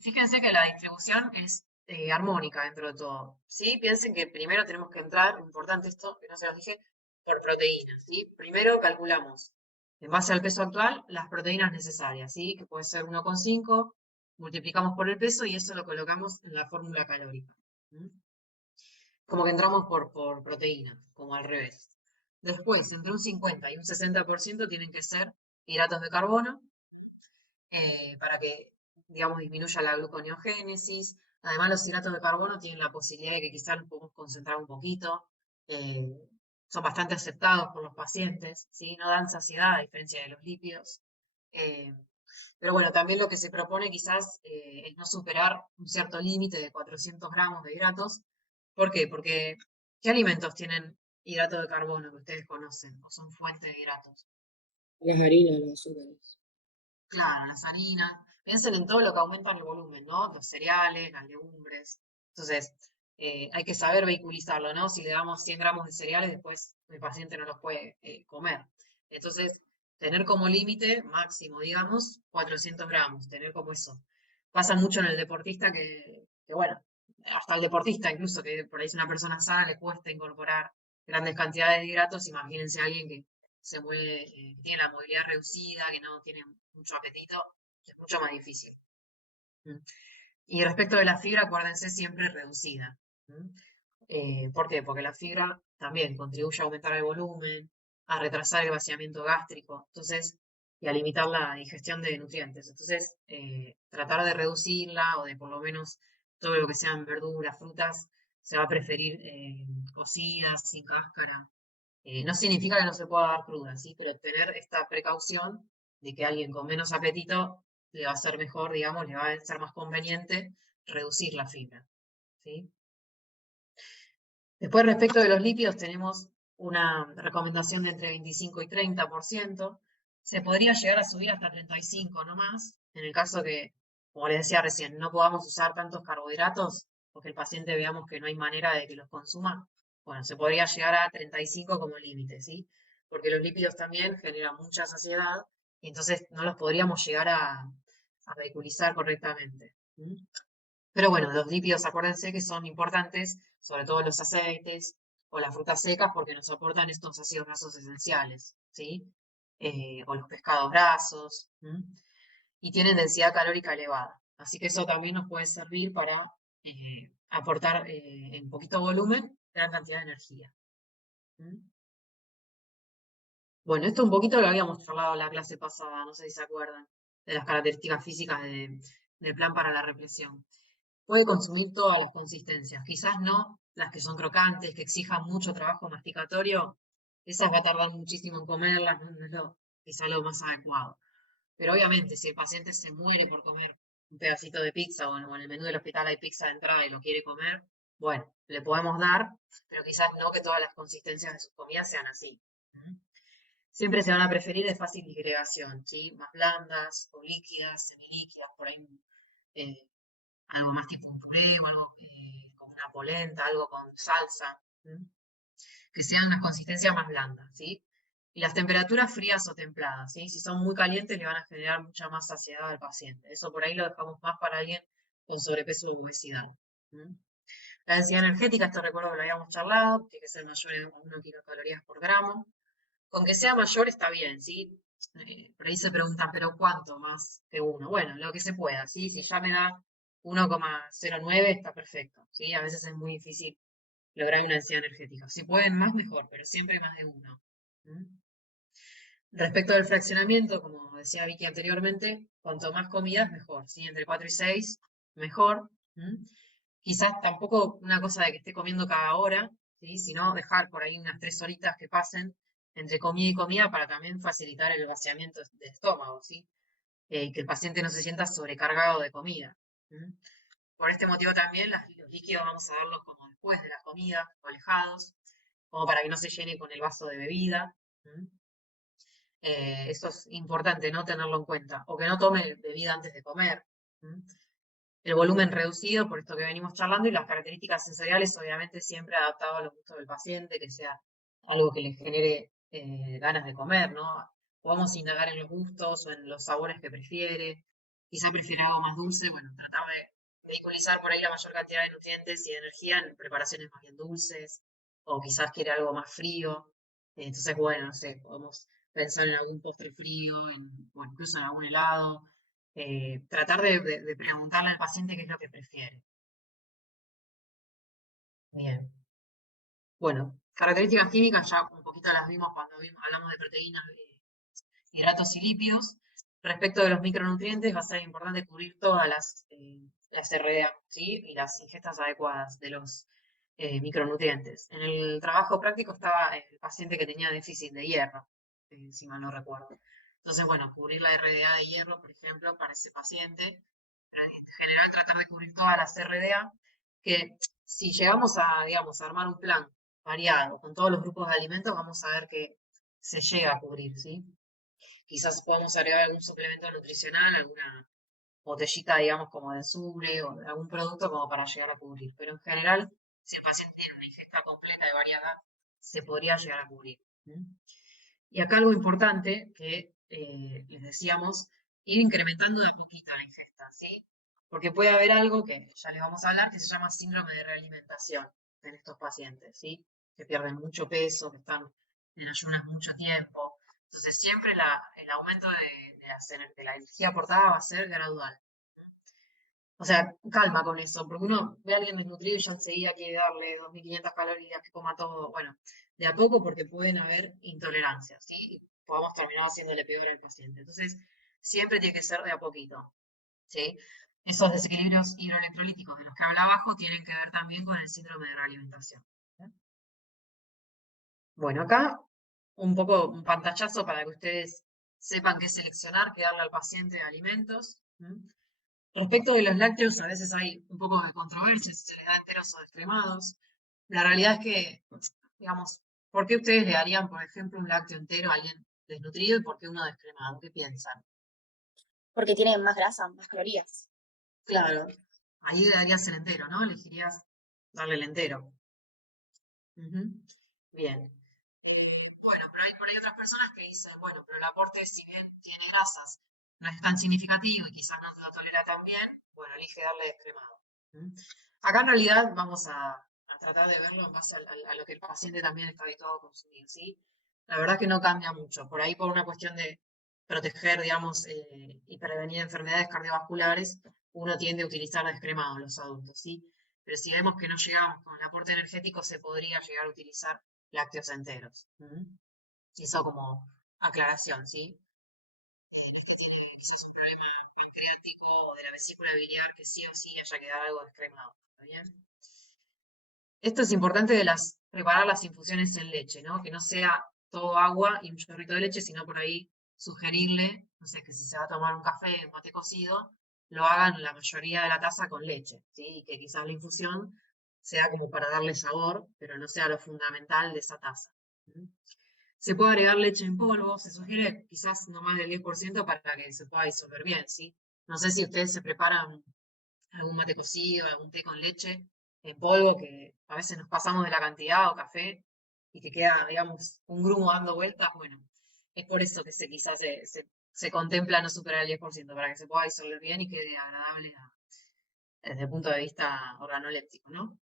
Fíjense que la distribución es armónica dentro de todo. ¿Sí? Piensen que primero tenemos que entrar, importante esto, que no se los dije, por proteínas. ¿Sí? Primero calculamos en base al peso actual, las proteínas necesarias, ¿sí? Que puede ser 1,5, multiplicamos por el peso y eso lo colocamos en la fórmula calórica. Como que entramos por proteína, como al revés. Después, entre un 50 y un 60% tienen que ser hidratos de carbono, para que, digamos, disminuya la gluconeogénesis. Además, los hidratos de carbono tienen la posibilidad de que quizás nos podemos concentrar un poquito. Son bastante aceptados por los pacientes, ¿sí? No dan saciedad a diferencia de los lípidos. Pero bueno, también lo que se propone quizás es no superar un cierto límite de 400 gramos de hidratos. ¿Por qué? Porque ¿Qué alimentos tienen hidrato de carbono que ustedes conocen o son fuente de hidratos? Las harinas, los azúcares. Claro, las harinas. Piensen en todo lo que aumenta el volumen, ¿no? Los cereales, las legumbres. Entonces, hay que saber vehiculizarlo, ¿no? Si le damos 100 gramos de cereales, después el paciente no los puede comer. Entonces, tener como límite máximo, digamos, 400 gramos, tener como eso. Pasa mucho en el deportista que, bueno, hasta el deportista incluso, que por ahí es una persona sana, le cuesta incorporar grandes cantidades de hidratos. Imagínense a alguien que se mueve, tiene la movilidad reducida, que no tiene mucho apetito, es mucho más difícil. ¿Mm? Y respecto de la fibra, acuérdense siempre reducida. ¿Mm? ¿Por qué? Porque la fibra también contribuye a aumentar el volumen, a retrasar el vaciamiento gástrico, entonces, y a limitar la digestión de nutrientes. Entonces, tratar de reducirla o de por lo menos todo lo que sean verduras, frutas, se va a preferir cocidas, sin cáscara. No significa que no se pueda dar cruda, ¿sí? Pero tener esta precaución de que alguien con menos apetito le va a ser mejor, digamos, le va a ser más conveniente reducir la fibra, ¿sí? Después, respecto de los lípidos, tenemos una recomendación de entre 25 y 30%. Se podría llegar a subir hasta 35 no más, en el caso que, como les decía recién, no podamos usar tantos carbohidratos, porque el paciente veamos que no hay manera de que los consuma. Bueno, se podría llegar a 35 como límite, ¿sí? Porque los lípidos también generan mucha saciedad y entonces no los podríamos llegar a vehiculizar correctamente. ¿Mm? Pero bueno, los lípidos, acuérdense que son importantes, sobre todo los aceites o las frutas secas, porque nos aportan estos ácidos grasos esenciales, ¿sí? O los pescados grasos, ¿m? Y tienen densidad calórica elevada. Así que eso también nos puede servir para aportar en poquito volumen gran cantidad de energía. ¿M? Bueno, esto un poquito lo habíamos charlado en la clase pasada, no sé si se acuerdan, de las características físicas del plan para la represión. Puede consumir todas las consistencias, quizás no las que son crocantes, que exijan mucho trabajo masticatorio, esas va a tardar muchísimo en comerlas, no es quizá lo más adecuado. Pero obviamente, si el paciente se muere por comer un pedacito de pizza o en el menú del hospital hay pizza de entrada y lo quiere comer, bueno, le podemos dar, pero quizás no que todas las consistencias de sus comidas sean así. Siempre se van a preferir de fácil disgregación, ¿sí? Más blandas o líquidas, semilíquidas, por ahí eh, algo más tipo un puré o algo con una polenta, algo con salsa, ¿m? Que sean unas consistencias más blandas, ¿sí? Y las temperaturas frías o templadas, ¿sí? Si son muy calientes le van a generar mucha más saciedad al paciente. Eso por ahí lo dejamos más para alguien con sobrepeso o obesidad. ¿M? La densidad energética, esto recuerdo que lo habíamos charlado, tiene que ser mayor a 1 kilocalorías por gramo. Con que sea mayor está bien, ¿sí? Por ahí se preguntan, ¿pero cuánto más que 1? Bueno, lo que se pueda, ¿sí? Si ya me da 1,09 está perfecto, ¿sí? A veces es muy difícil lograr una densidad energética. Si pueden más, mejor, pero siempre más de 1. Respecto del fraccionamiento, como decía Vicky anteriormente, cuanto más comidas, mejor, ¿sí? Entre 4 y 6, mejor. Quizás tampoco una cosa de que esté comiendo cada hora, ¿sí? Sino dejar por ahí unas 3 horitas que pasen entre comida y comida para también facilitar el vaciamiento del estómago, ¿sí? Y que el paciente no se sienta sobrecargado de comida. ¿M? Por este motivo también los líquidos vamos a darlos como después de la comida, o alejados, como para que no se llene con el vaso de bebida. ¿M? Eso es importante, ¿no? Tenerlo en cuenta. O que no tome bebida antes de comer. ¿M? El volumen reducido, por esto que venimos charlando, y las características sensoriales, obviamente siempre adaptado a los gustos del paciente, que sea algo que le genere ganas de comer, ¿no? Podemos indagar en los gustos o en los sabores que prefiere. Quizá prefiere algo más dulce, bueno, tratar de vehiculizar por ahí la mayor cantidad de nutrientes y de energía en preparaciones más bien dulces, o quizás quiere algo más frío. Entonces, bueno, no sé, podemos pensar en algún postre frío, o incluso en algún helado. Tratar de preguntarle al paciente qué es lo que prefiere. Bien. Bueno, características químicas ya un poquito las vimos cuando hablamos de proteínas, hidratos y lípidos. Respecto de los micronutrientes, va a ser importante cubrir todas las RDA, ¿sí? Y las ingestas adecuadas de los micronutrientes. En el trabajo práctico estaba el paciente que tenía déficit de hierro, si mal no recuerdo. Entonces, bueno, cubrir la RDA de hierro, por ejemplo, para ese paciente. En general, tratar de cubrir todas las RDA, que si llegamos a, digamos, a armar un plan variado, con todos los grupos de alimentos, vamos a ver que se llega a cubrir, ¿sí? Quizás podamos agregar algún suplemento nutricional, alguna botellita, digamos, como de Sure o de algún producto como para llegar a cubrir. Pero en general, si el paciente tiene una ingesta completa y variada, se podría llegar a cubrir. Y acá algo importante que les decíamos, ir incrementando de a poquito la ingesta, ¿sí? Porque puede haber algo que ya les vamos a hablar que se llama síndrome de realimentación en estos pacientes, ¿sí? Que pierden mucho peso, que están en ayunas mucho tiempo. Entonces siempre el aumento de la energía aportada va a ser gradual. O sea, calma con eso, porque uno ve a alguien desnutrido y ya enseguida quiere darle 2.500 calorías, que coma todo. Bueno, de a poco porque pueden haber intolerancias, ¿sí? Y podamos terminar haciéndole peor al paciente. Entonces, siempre tiene que ser de a poquito, ¿sí? Esos desequilibrios hidroelectrolíticos de los que habla abajo tienen que ver también con el síndrome de realimentación. Bueno, acá un poco un pantallazo para que ustedes sepan qué seleccionar, qué darle al paciente de alimentos. Respecto de los lácteos, a veces hay un poco de controversia si se les da enteros o descremados. La realidad es que, digamos, ¿por qué ustedes le darían, por ejemplo, un lácteo entero a alguien desnutrido y por qué uno descremado? ¿Qué piensan? Porque tiene más grasa, más calorías. Claro, ahí le darías el entero, ¿no? Elegirías darle el entero. Bien. Bueno, pero hay por ahí otras personas que dicen, bueno, pero el aporte, si bien tiene grasas, no es tan significativo y quizás no lo tolera tan bien, bueno, elige darle descremado. Acá en realidad vamos a tratar de verlo en base a lo que el paciente también está habituado a consumir, ¿sí? La verdad es que no cambia mucho. Por ahí por una cuestión de proteger, digamos, y prevenir enfermedades cardiovasculares, uno tiende a utilizar descremado en los adultos, ¿sí? Pero si vemos que no llegamos con el aporte energético, se podría llegar a utilizar lácteos enteros. Eso como aclaración, ¿sí? Quizás un problema pancreático o de la vesícula biliar que sí o sí haya que dar algo descremado, ¿está bien? Esto es importante de preparar las infusiones en leche, ¿no? Que no sea todo agua y un chorrito de leche, sino por ahí sugerirle, no sé, que si se va a tomar un café, un mate cocido, lo hagan la mayoría de la taza con leche, ¿sí? Y que quizás la infusión sea como para darle sabor, pero no sea lo fundamental de esa taza. Se puede agregar leche en polvo, se sugiere quizás no más del 10% para que se pueda disolver bien, ¿sí? No sé si ustedes se preparan algún mate cocido, algún té con leche en polvo, que a veces nos pasamos de la cantidad o café y te queda, digamos, un grumo dando vueltas. Bueno, es por eso que quizás se contempla no superar el 10% para que se pueda disolver bien y quede agradable desde el punto de vista organoléptico, ¿no?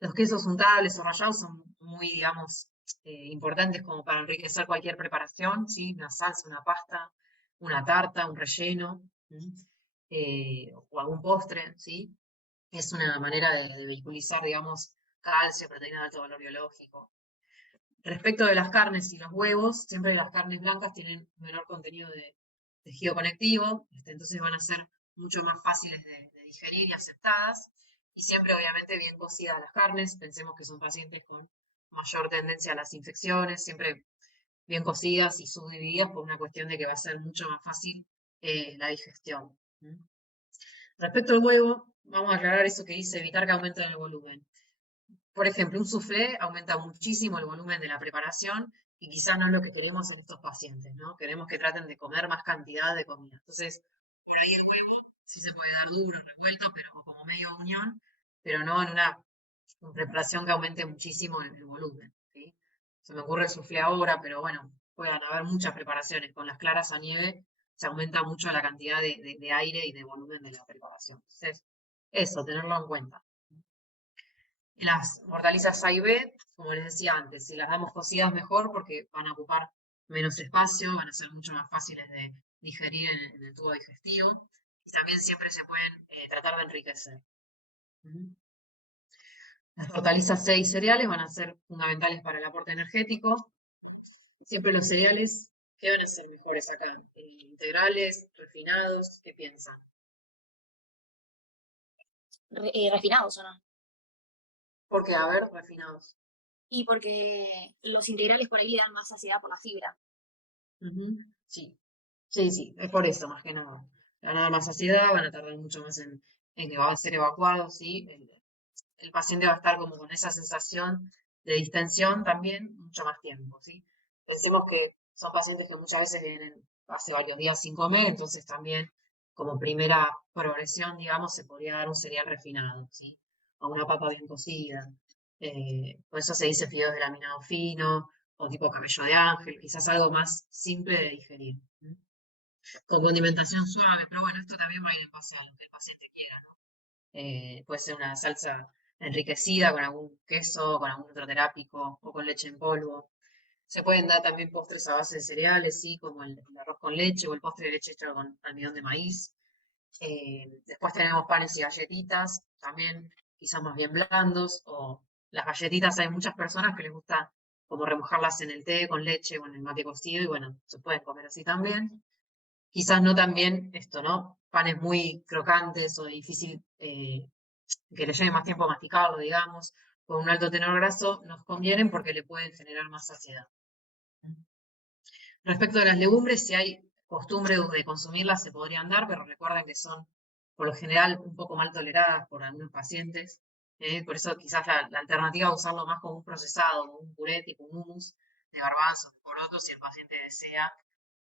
Los quesos untables o rallados son muy, digamos, importantes como para enriquecer cualquier preparación, ¿sí? Una salsa, una pasta, una tarta, un relleno, o algún postre, ¿sí? Es una manera de vehiculizar, digamos, calcio, proteína de alto valor biológico. Respecto de las carnes y los huevos, siempre las carnes blancas tienen menor contenido de tejido conectivo, entonces van a ser mucho más fáciles de digerir y aceptadas. Y siempre, obviamente, bien cocidas las carnes. Pensemos que son pacientes con mayor tendencia a las infecciones, siempre bien cocidas y subdivididas por una cuestión de que va a ser mucho más fácil la digestión. Respecto al huevo, vamos a aclarar eso que dice evitar que aumente el volumen. Por ejemplo, un soufflé aumenta muchísimo el volumen de la preparación y quizás no es lo que queremos en estos pacientes, ¿no? Queremos que traten de comer más cantidad de comida. Entonces, por ahí el huevo sí se puede dar duro, revuelto, pero como medio unión, pero no en una preparación que aumente muchísimo el volumen, ¿sí? Se me ocurre el soufflé ahora, pero bueno, pueden haber muchas preparaciones. Con las claras a nieve se aumenta mucho la cantidad de aire y de volumen de la preparación. Entonces, eso, tenerlo en cuenta. Las hortalizas A y B, como les decía antes, si las damos cocidas mejor porque van a ocupar menos espacio, van a ser mucho más fáciles de digerir en el tubo digestivo y también siempre se pueden tratar de enriquecer. Las hortalizas C y cereales van a ser fundamentales para el aporte energético. Siempre los cereales, ¿qué van a ser mejores acá? ¿Integrales, refinados? ¿Qué piensan? Refinados o no. ¿Por qué? A ver, refinados. Y porque los integrales por ahí le dan más saciedad por la fibra. Sí, sí, es por eso más que nada. Van a dar más saciedad, van a tardar mucho más en que va a ser evacuado, ¿sí? El paciente va a estar como con esa sensación de distensión también mucho más tiempo, ¿sí? Pensemos que son pacientes que muchas veces vienen hace varios días sin comer, entonces también como primera progresión, digamos, se podría dar un cereal refinado, ¿sí? O una papa bien cocida. Por eso se dice fideos de laminado fino, o tipo cabello de ángel, quizás algo más simple de digerir. Con condimentación suave, pero bueno, esto también va a ir en base a lo que el paciente quiera, ¿no? Puede ser una salsa enriquecida con algún queso, con algún otro terápico o con leche en polvo. Se pueden dar también postres a base de cereales, sí, como el arroz con leche o el postre de leche hecho con almidón de maíz. Después tenemos panes y galletitas, también quizás más bien blandos, o las galletitas hay muchas personas que les gusta como remojarlas en el té con leche o en el mate cocido y bueno, se pueden comer así también. Quizás no también esto, ¿no? Panes muy crocantes o difícil que le lleve más tiempo masticarlo, digamos, con un alto tenor graso, nos convienen porque le pueden generar más saciedad. Respecto a las legumbres, si hay costumbre de consumirlas, se podrían dar, pero recuerden que son, por lo general, un poco mal toleradas por algunos pacientes. Por eso quizás la alternativa es usarlo más como un procesado, como un puré, tipo un hummus de garbanzos, de porotos, si el paciente desea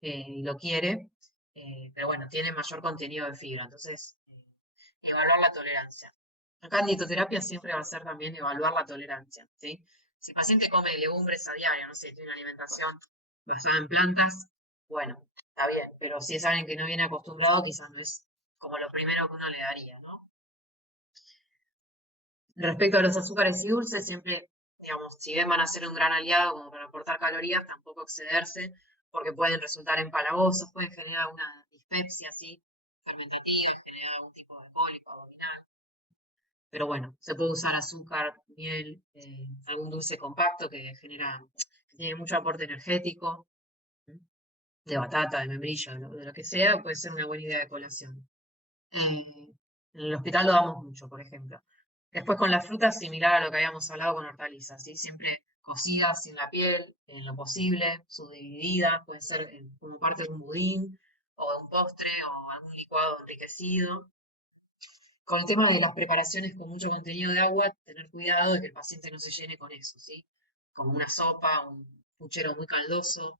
y lo quiere. Pero bueno, tiene mayor contenido de fibra, entonces evaluar la tolerancia. Acá en dietoterapia siempre va a ser también evaluar la tolerancia, ¿sí? Si el paciente come legumbres a diario, no sé, tiene una alimentación basada en plantas, bueno, está bien, pero si es alguien que no viene acostumbrado, quizás no es como lo primero que uno le daría, ¿no? Respecto a los azúcares y dulces, siempre, digamos, si bien van a ser un gran aliado como para aportar calorías, tampoco excederse, porque pueden resultar empalagosos, pueden generar una dispepsia, ¿sí? Fermentativa, generar algún tipo de cólico abdominal. Pero bueno, se puede usar azúcar, miel, algún dulce compacto que tiene mucho aporte energético, de batata, de membrillo, de lo que sea, puede ser una buena idea de colación. En el hospital lo damos mucho, por ejemplo. Después con las frutas, similar a lo que habíamos hablado con hortalizas, ¿sí? Siempre cocidas sin la piel, en lo posible, subdivididas, puede ser como parte de un budín, o de un postre, o algún licuado enriquecido. Con el tema de las preparaciones con mucho contenido de agua, tener cuidado de que el paciente no se llene con eso, ¿sí? Como una sopa, un puchero muy caldoso,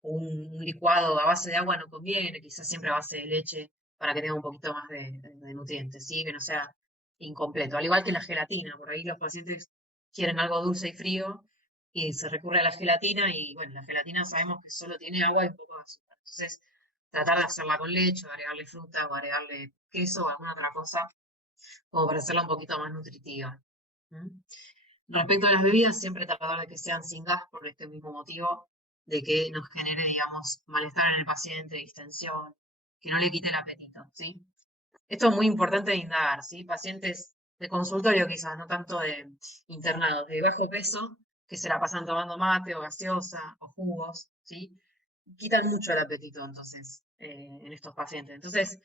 un licuado a base de agua no conviene, quizás siempre a base de leche para que tenga un poquito más de nutrientes, ¿sí? Que no sea incompleto. Al igual que la gelatina, por ahí los pacientes quieren algo dulce y frío y se recurre a la gelatina y bueno, la gelatina sabemos que solo tiene agua y un poco de azúcar. Entonces, tratar de hacerla con leche, o agregarle fruta, o agregarle queso o alguna otra cosa como para hacerla un poquito más nutritiva. Respecto a las bebidas, siempre tratar de que sean sin gas por este mismo motivo, de que nos genere, digamos, malestar en el paciente, distensión, que no le quite el apetito, ¿sí? Esto es muy importante de indagar, ¿sí? Pacientes de consultorio quizás, no tanto de internados, de bajo peso, que se la pasan tomando mate o gaseosa o jugos, ¿sí? Quitan mucho el apetito, entonces, en estos pacientes. Entonces,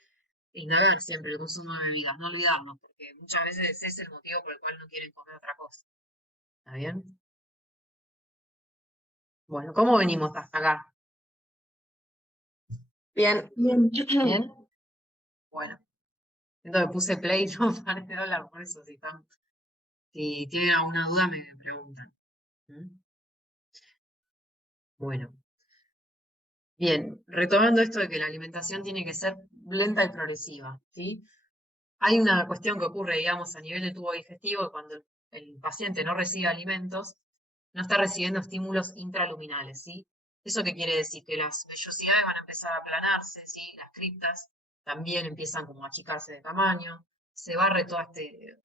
indagar siempre el consumo de bebidas, no olvidarnos, porque muchas veces ese es el motivo por el cual no quieren comer otra cosa. ¿Está bien? Bueno, ¿cómo venimos hasta acá? Bien. ¿Bien? Bueno, entonces puse play, no paré de hablar, por eso si tienen alguna duda me preguntan. Bueno, bien, retomando esto de que la alimentación tiene que ser lenta y progresiva, ¿sí? Hay una cuestión que ocurre, digamos, a nivel del tubo digestivo, cuando el paciente no recibe alimentos, no está recibiendo estímulos intraluminales, ¿sí? ¿Eso qué quiere decir? Que las vellosidades van a empezar a aplanarse, ¿sí? Las criptas también empiezan como a achicarse de tamaño, se barre toda esta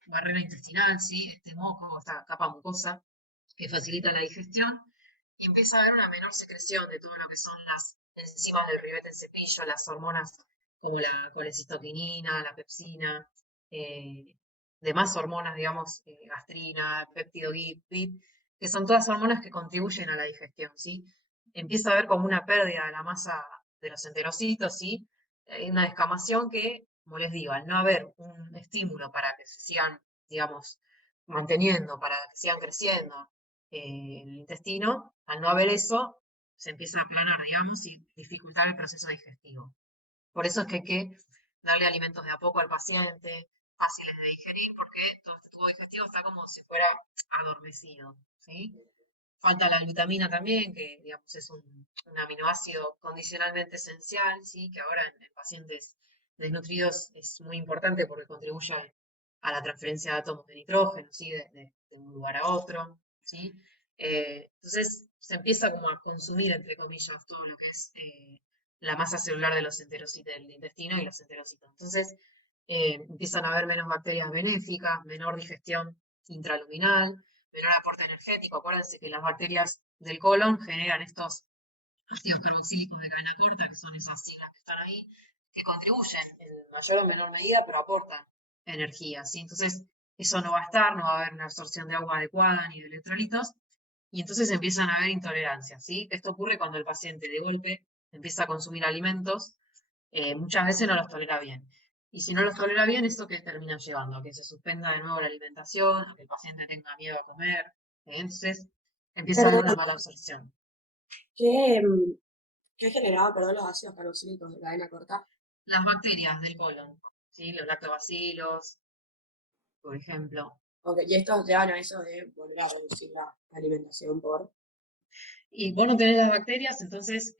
barrera intestinal, ¿sí? Este moco, esta capa mucosa que facilita la digestión, y empieza a haber una menor secreción de todo lo que son las enzimas del ribete en cepillo, las hormonas como la colecistoquinina, la pepsina, demás hormonas, digamos, gastrina, péptido GIP, que son todas hormonas que contribuyen a la digestión, ¿sí? Empieza a haber como una pérdida de la masa de los enterocitos, ¿sí? Hay una descamación que, como les digo, al no haber un estímulo para que se sigan, digamos, manteniendo, para que sigan creciendo en el intestino, al no haber eso, se empieza a aplanar, digamos, y dificultar el proceso digestivo. Por eso es que hay que darle alimentos de a poco al paciente, fáciles de digerir porque todo este tubo digestivo está como si fuera adormecido, ¿sí? Falta la glutamina también, que digamos es un aminoácido condicionalmente esencial, ¿sí? Que ahora en pacientes desnutridos es muy importante porque contribuye a la transferencia de átomos de nitrógeno, ¿sí? De un lugar a otro, ¿sí? Entonces se empieza como a consumir, entre comillas, todo lo que es la masa celular de los enterocitos del intestino y los enterocitos. Entonces empiezan a haber menos bacterias benéficas, menor digestión intraluminal, menor aporte energético. Acuérdense que las bacterias del colon generan estos ácidos carboxílicos de cadena corta, que son esas siglas que están ahí, que contribuyen en mayor o menor medida, pero aportan energía, ¿sí? Entonces, eso no va a estar, no va a haber una absorción de agua adecuada ni de electrolitos, y entonces empiezan a haber intolerancias, ¿sí? Esto ocurre cuando el paciente de golpe empieza a consumir alimentos, muchas veces no los tolera bien. Y si no los tolera bien, ¿esto qué termina llevando? A que se suspenda de nuevo la alimentación, a que el paciente tenga miedo a comer, entonces empieza a haber una Perdón, mala absorción. ¿qué, qué generaba, perdón, los ácidos carboxílicos de cadena corta? Las bacterias del colon, ¿sí? Los lactobacilos, por ejemplo. Ok, y estos llevan a eso de volver a reducir la alimentación por... Y vos no tenés las bacterias, entonces,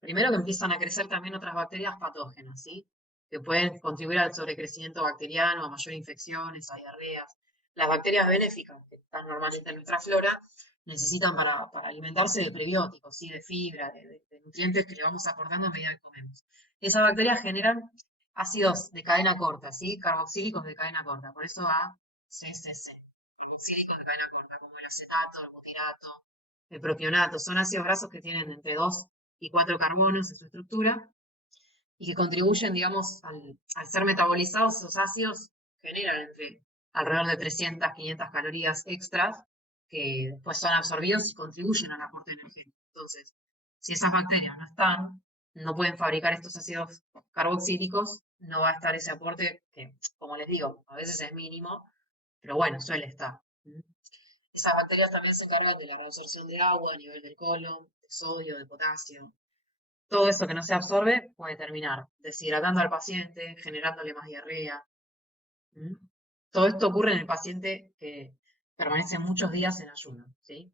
primero que empiezan a crecer también otras bacterias patógenas, ¿sí? Que pueden contribuir al sobrecrecimiento bacteriano, a mayor infecciones, a diarreas. Las bacterias benéficas, que están normalmente en nuestra flora, necesitan para alimentarse de prebióticos, ¿sí? De fibra, de nutrientes que le vamos aportando a medida que comemos. Esas bacterias generan ácidos de cadena corta, ¿sí? Carboxílicos de cadena corta, por eso ACCC, carboxílicos de cadena corta, como el acetato, el butirato, el propionato. Son ácidos grasos que tienen entre 2 y 4 carbonos en su estructura y que contribuyen, digamos, al ser metabolizados, esos ácidos generan entre alrededor de 300, 500 calorías extras que después son absorbidos y contribuyen al aporte energético. Entonces, si esas bacterias no están, no pueden fabricar estos ácidos carboxílicos, no va a estar ese aporte que, como les digo, a veces es mínimo, pero bueno, suele estar. Esas bacterias también se encargan de la reabsorción de agua a nivel del colon, de sodio, de potasio. Todo eso que no se absorbe puede terminar deshidratando al paciente, generándole más diarrea. ¿Mm? Todo esto ocurre en el paciente que permanece muchos días en ayuno, ¿sí?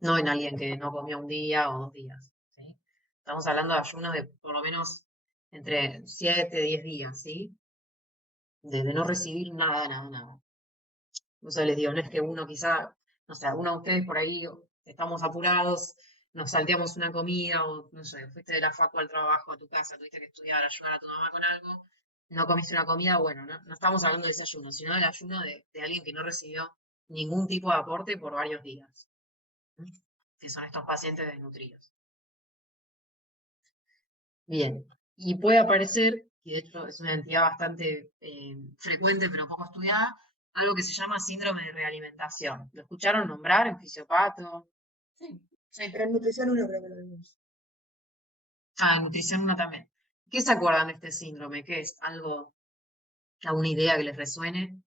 No en alguien que no comió un día o 2 días, ¿sí? Estamos hablando de ayunos de por lo menos entre 7 y 10 días, ¿sí? De no recibir nada, nada, nada. No sé, les digo, no es que uno quizá, no sé, alguno de ustedes por ahí estamos apurados, nos salteamos una comida o, no sé, fuiste de la facu al trabajo, a tu casa, tuviste que estudiar, ayudar a tu mamá con algo, no comiste una comida, bueno, no estamos hablando de desayuno, sino del ayuno de alguien que no recibió ningún tipo de aporte por varios días, ¿m? Que son estos pacientes desnutridos. Bien, y puede aparecer, y de hecho es una entidad bastante frecuente pero poco estudiada, algo que se llama síndrome de realimentación. ¿Lo escucharon nombrar en fisiopato? Sí. Sí. En nutrición 1 creo que lo vimos. Ah, en nutrición 1 también. ¿Qué se acuerdan de este síndrome? ¿Qué es? ¿Alguna idea que les resuene?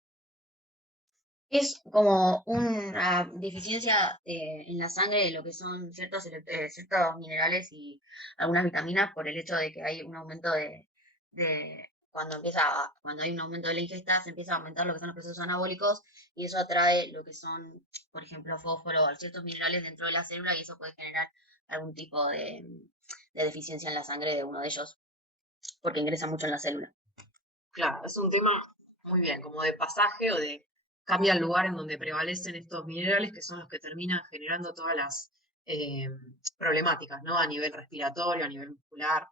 Es como una deficiencia en la sangre de lo que son ciertos minerales y algunas vitaminas por el hecho de que hay un aumento de cuando hay un aumento de la ingesta, se empieza a aumentar lo que son los procesos anabólicos y eso atrae lo que son, por ejemplo, fósforo o ciertos minerales dentro de la célula y eso puede generar algún tipo de deficiencia en la sangre de uno de ellos porque ingresa mucho en la célula. Claro, es un tema muy bien, como de pasaje o de cambia el lugar en donde prevalecen estos minerales que son los que terminan generando todas las problemáticas, ¿no? A nivel respiratorio, a nivel muscular,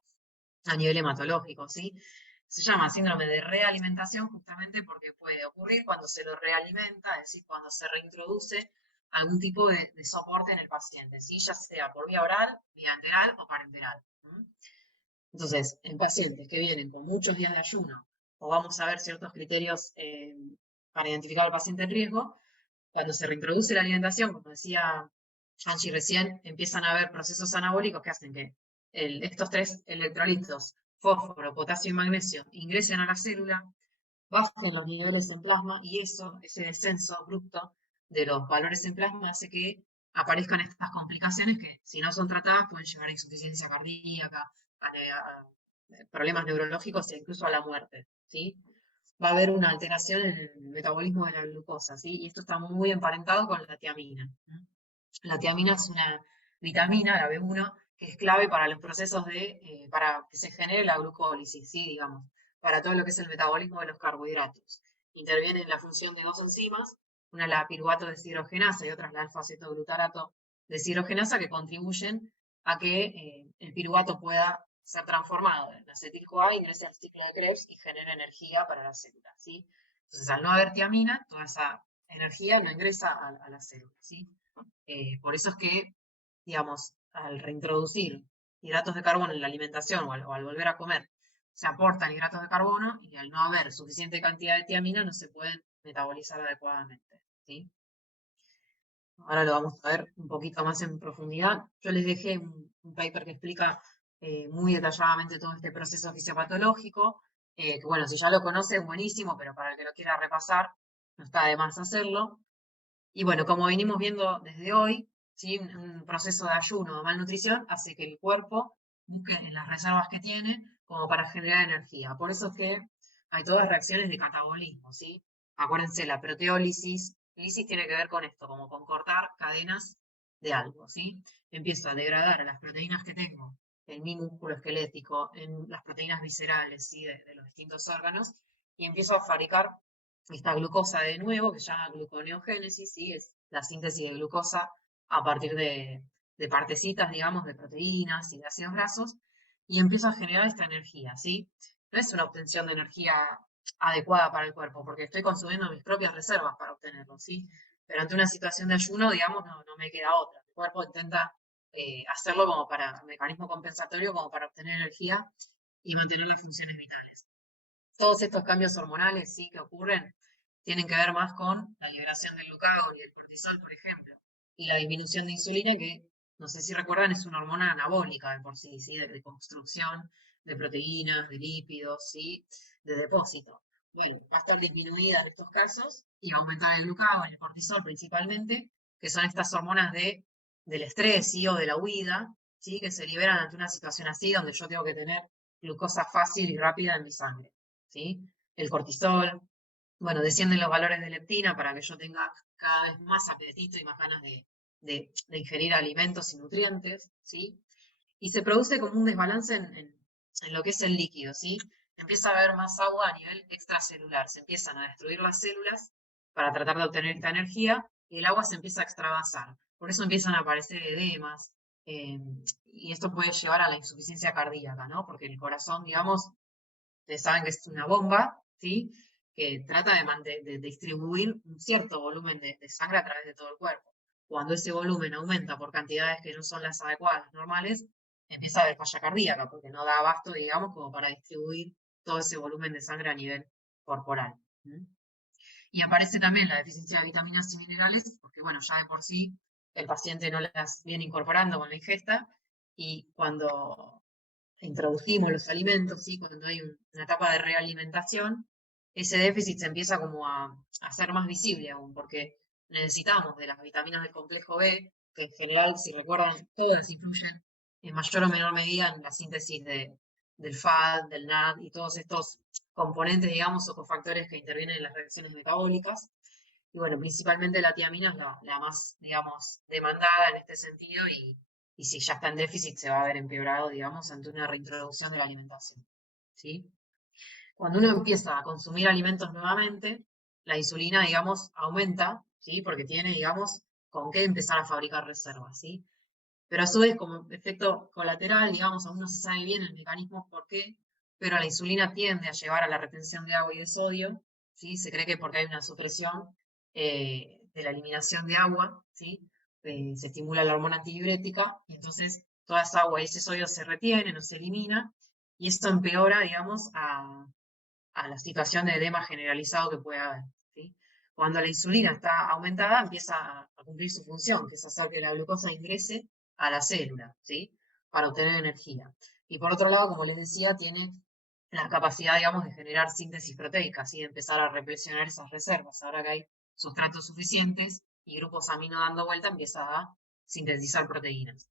a nivel hematológico, ¿sí? Se llama síndrome de realimentación justamente porque puede ocurrir cuando se lo realimenta, es decir, cuando se reintroduce algún tipo de soporte en el paciente, ¿sí? Ya sea por vía oral, vía enteral o parenteral. Entonces, en pacientes que vienen con muchos días de ayuno, o vamos a ver ciertos criterios para identificar al paciente en riesgo, cuando se reintroduce la alimentación, como decía Angie recién, empiezan a haber procesos anabólicos que hacen que estos 3 electrolitos, fósforo, potasio y magnesio, ingresen a la célula, bajen los niveles en plasma y eso, ese descenso abrupto de los valores en plasma hace que aparezcan estas complicaciones que si no son tratadas pueden llevar a insuficiencia cardíaca, a problemas neurológicos e incluso a la muerte, ¿sí? va a haber una alteración en el metabolismo de la glucosa, ¿sí? Y esto está muy emparentado con la tiamina. La tiamina es una vitamina, la B1, que es clave para los procesos para que se genere la glucólisis, ¿sí? Digamos, para todo lo que es el metabolismo de los carbohidratos. Interviene en la función de dos enzimas, una la piruvato deshidrogenasa y otra es la alfa-cetoglutarato deshidrogenasa, que contribuyen a que el piruvato pueda ser transformado en acetil-CoA, ingrese al ciclo de Krebs y genere energía para las células, ¿sí? Entonces, al no haber tiamina, toda esa energía no ingresa a las células, ¿sí? Por eso es que, digamos, al reintroducir hidratos de carbono en la alimentación o al volver a comer, se aportan hidratos de carbono y al no haber suficiente cantidad de tiamina no se pueden metabolizar adecuadamente, ¿sí? Ahora lo vamos a ver un poquito más en profundidad. Yo les dejé un paper que explica muy detalladamente todo este proceso fisiopatológico, que bueno, si ya lo conoce es buenísimo, pero para el que lo quiera repasar, no está de más hacerlo. Y bueno, como venimos viendo desde hoy, ¿sí? Un proceso de ayuno o malnutrición hace que el cuerpo busque en las reservas que tiene como para generar energía. Por eso es que hay todas reacciones de catabolismo, ¿sí? Acuérdense, la proteólisis, lisis tiene que ver con esto, como con cortar cadenas de algo, ¿sí? Empiezo a degradar a las proteínas que tengo en mi músculo esquelético, en las proteínas viscerales, ¿sí? De los distintos órganos, y empiezo a fabricar esta glucosa de nuevo, que se llama gluconeogénesis, ¿sí? Es la síntesis de glucosa a partir de partecitas, digamos, de proteínas y de ácidos grasos, y empiezo a generar esta energía, ¿sí? No es una obtención de energía adecuada para el cuerpo, porque estoy consumiendo mis propias reservas para obtenerlo, ¿sí? Pero ante una situación de ayuno, digamos, no me queda otra. El cuerpo intenta hacerlo como para un mecanismo compensatorio, como para obtener energía y mantener las funciones vitales. Todos estos cambios hormonales, sí, que ocurren, tienen que ver más con la liberación del glucagón y del cortisol, por ejemplo, y la disminución de insulina, que, no sé si recuerdan, es una hormona anabólica de por sí, ¿sí? De construcción de proteínas, de lípidos, ¿sí? De depósito. Bueno, va a estar disminuida en estos casos y va a aumentar el glucagón y el cortisol principalmente, que son estas hormonas del estrés, ¿sí? O de la huida, ¿sí? Que se liberan ante una situación así, donde yo tengo que tener glucosa fácil y rápida en mi sangre. ¿Sí? El cortisol, bueno, descienden los valores de leptina para que yo tenga cada vez más apetito y más ganas de ingerir alimentos y nutrientes, ¿sí? Y se produce como un desbalance en lo que es el líquido, ¿sí? Empieza a haber más agua a nivel extracelular, se empiezan a destruir las células para tratar de obtener esta energía y el agua se empieza a extravasar. Por eso empiezan a aparecer edemas, y esto puede llevar a la insuficiencia cardíaca, ¿no? Porque el corazón, digamos, ustedes saben que es una bomba, ¿sí? Que trata de distribuir un cierto volumen de sangre a través de todo el cuerpo. Cuando ese volumen aumenta por cantidades que no son las adecuadas, normales, empieza a haber falla cardíaca, porque no da abasto, digamos, como para distribuir todo ese volumen de sangre a nivel corporal. Y aparece también la deficiencia de vitaminas y minerales, porque bueno, ya de por sí el paciente no las viene incorporando con la ingesta, y cuando introducimos los alimentos, ¿sí? Cuando hay una etapa de realimentación, ese déficit se empieza como a hacer más visible aún, porque necesitamos de las vitaminas del complejo B, que en general, si recuerdan, todas influyen en mayor o menor medida en la síntesis del FAD, del NAD y todos estos componentes, digamos, o cofactores que intervienen en las reacciones metabólicas. Y bueno, principalmente la tiamina es la más, digamos, demandada en este sentido y si ya está en déficit se va a ver empeorado, digamos, ante una reintroducción de la alimentación, ¿sí? Cuando uno empieza a consumir alimentos nuevamente, la insulina, digamos, aumenta, ¿sí? Porque tiene, digamos, con qué empezar a fabricar reservas, ¿sí? Pero a su vez, como efecto colateral, digamos, aún no se sabe bien el mecanismo por qué, pero la insulina tiende a llevar a la retención de agua y de sodio, ¿sí? Se cree que porque hay una supresión de la eliminación de agua, ¿sí? Se estimula la hormona antidiurética, y entonces toda esa agua y ese sodio se retienen o se elimina, y esto empeora, digamos, a la situación de edema generalizado que puede haber, ¿sí? Cuando la insulina está aumentada, empieza a cumplir su función, que es hacer que la glucosa ingrese a la célula, ¿sí? Para obtener energía. Y por otro lado, como les decía, tiene la capacidad, digamos, de generar síntesis proteica, ¿sí? De empezar a replesionar esas reservas. Ahora que hay sustratos suficientes y grupos amino dando vuelta, empieza a sintetizar proteínas.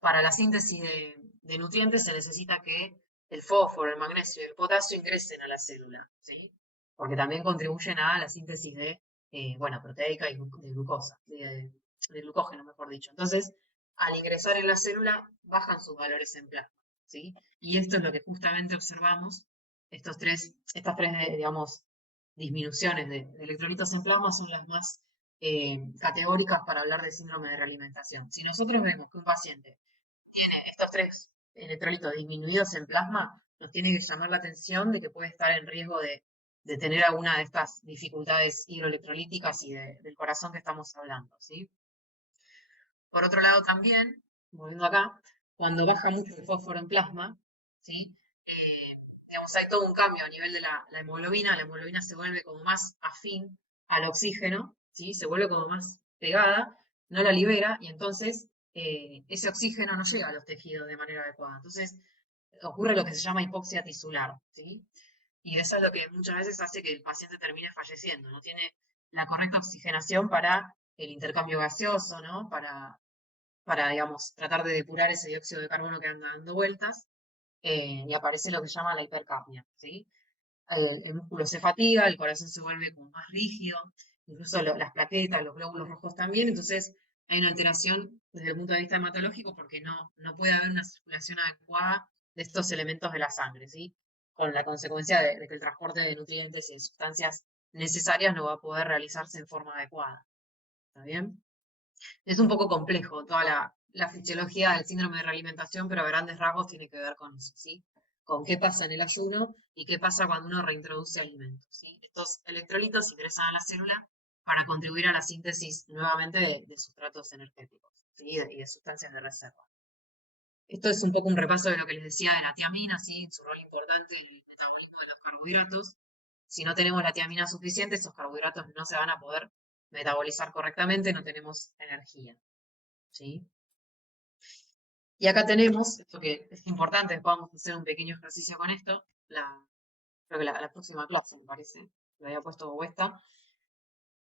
Para la síntesis de nutrientes se necesita que el fósforo, el magnesio y el potasio ingresen a la célula, ¿sí? porque también contribuyen a la síntesis de, proteica y de glucosa, de glucógeno, mejor dicho. Entonces, al ingresar en la célula, bajan sus valores en plasma, ¿sí? Y esto es lo que justamente observamos, estas tres, digamos, disminuciones de electrolitos en plasma son las más categóricas para hablar de síndrome de realimentación. Si nosotros vemos que un paciente tiene estos tres electrolitos disminuidos en plasma, nos tiene que llamar la atención de que puede estar en riesgo de tener alguna de estas dificultades hidroelectrolíticas y del corazón que estamos hablando, ¿sí? Por otro lado también, volviendo acá, cuando baja mucho el fósforo en plasma, ¿sí? Digamos, hay todo un cambio a nivel de la hemoglobina se vuelve como más afín al oxígeno, ¿sí? Se vuelve como más pegada, no la libera, y entonces ese oxígeno no llega a los tejidos de manera adecuada. Entonces ocurre lo que se llama hipoxia tisular, ¿sí? Y eso es lo que muchas veces hace que el paciente termine falleciendo, no tiene la correcta oxigenación para el intercambio gaseoso, ¿no? Digamos, tratar de depurar ese dióxido de carbono que anda dando vueltas, y aparece lo que se llama la hipercapnia, ¿sí? El músculo se fatiga, el corazón se vuelve como más rígido, incluso las plaquetas, los glóbulos rojos también, entonces hay una alteración desde el punto de vista hematológico porque no puede haber una circulación adecuada de estos elementos de la sangre, ¿sí? Con la consecuencia de que el transporte de nutrientes y de sustancias necesarias no va a poder realizarse en forma adecuada. ¿Está bien? Es un poco complejo toda la fisiología del síndrome de realimentación, pero a grandes rasgos tiene que ver con eso, ¿sí? Con qué pasa en el ayuno y qué pasa cuando uno reintroduce alimentos, ¿sí? Estos electrolitos ingresan a la célula para contribuir a la síntesis nuevamente de sustratos energéticos, ¿sí? Y de sustancias de reserva. Esto es un poco un repaso de lo que les decía de la tiamina, ¿sí? Su rol importante en el metabolismo de los carbohidratos. Si no tenemos la tiamina suficiente, esos carbohidratos no se van a poder metabolizar correctamente, no tenemos energía, ¿sí? Y acá tenemos, esto que es importante, después vamos a hacer un pequeño ejercicio con esto, creo que la próxima clase me parece, lo había puesto esta.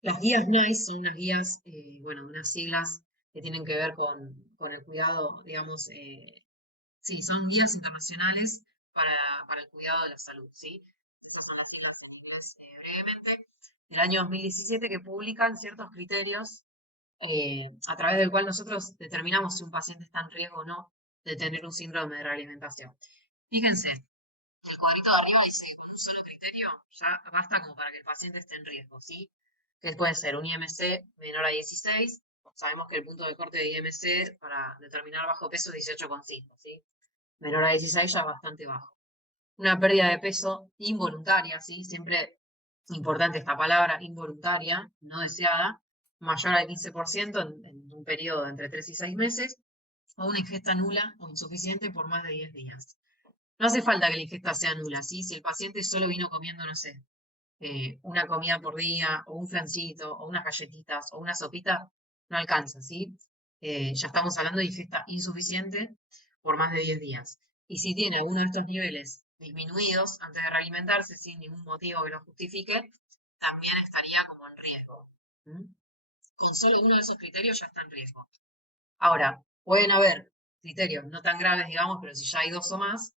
Las guías NICE son unas guías, unas siglas que tienen que ver con el cuidado, digamos, sí, son guías internacionales para el cuidado de la salud, ¿sí? Estas son las siglas brevemente, del año 2017 que publican ciertos criterios a través del cual nosotros determinamos si un paciente está en riesgo o no de tener un síndrome de realimentación. Fíjense, el cuadrito de arriba dice que con un solo criterio ya basta como para que el paciente esté en riesgo, ¿sí? Que puede ser un IMC menor a 16, sabemos que el punto de corte de IMC para determinar bajo peso es 18,5, ¿sí? Menor a 16 ya es bastante bajo. Una pérdida de peso involuntaria, ¿sí? Siempre importante esta palabra, involuntaria, no deseada, mayor al 15% en un periodo de entre 3 y 6 meses, o una ingesta nula o insuficiente por más de 10 días. No hace falta que la ingesta sea nula, ¿sí? Si el paciente solo vino comiendo, no sé, una comida por día, o un flancito, o unas galletitas, o una sopita, no alcanza, ¿sí? Ya estamos hablando de ingesta insuficiente por más de 10 días. Y si tiene alguno de estos niveles disminuidos antes de realimentarse sin ningún motivo que lo justifique, también estaría como en riesgo. ¿Mm? Con solo uno de esos criterios ya está en riesgo. Ahora, pueden haber criterios no tan graves, digamos, pero si ya hay dos o más,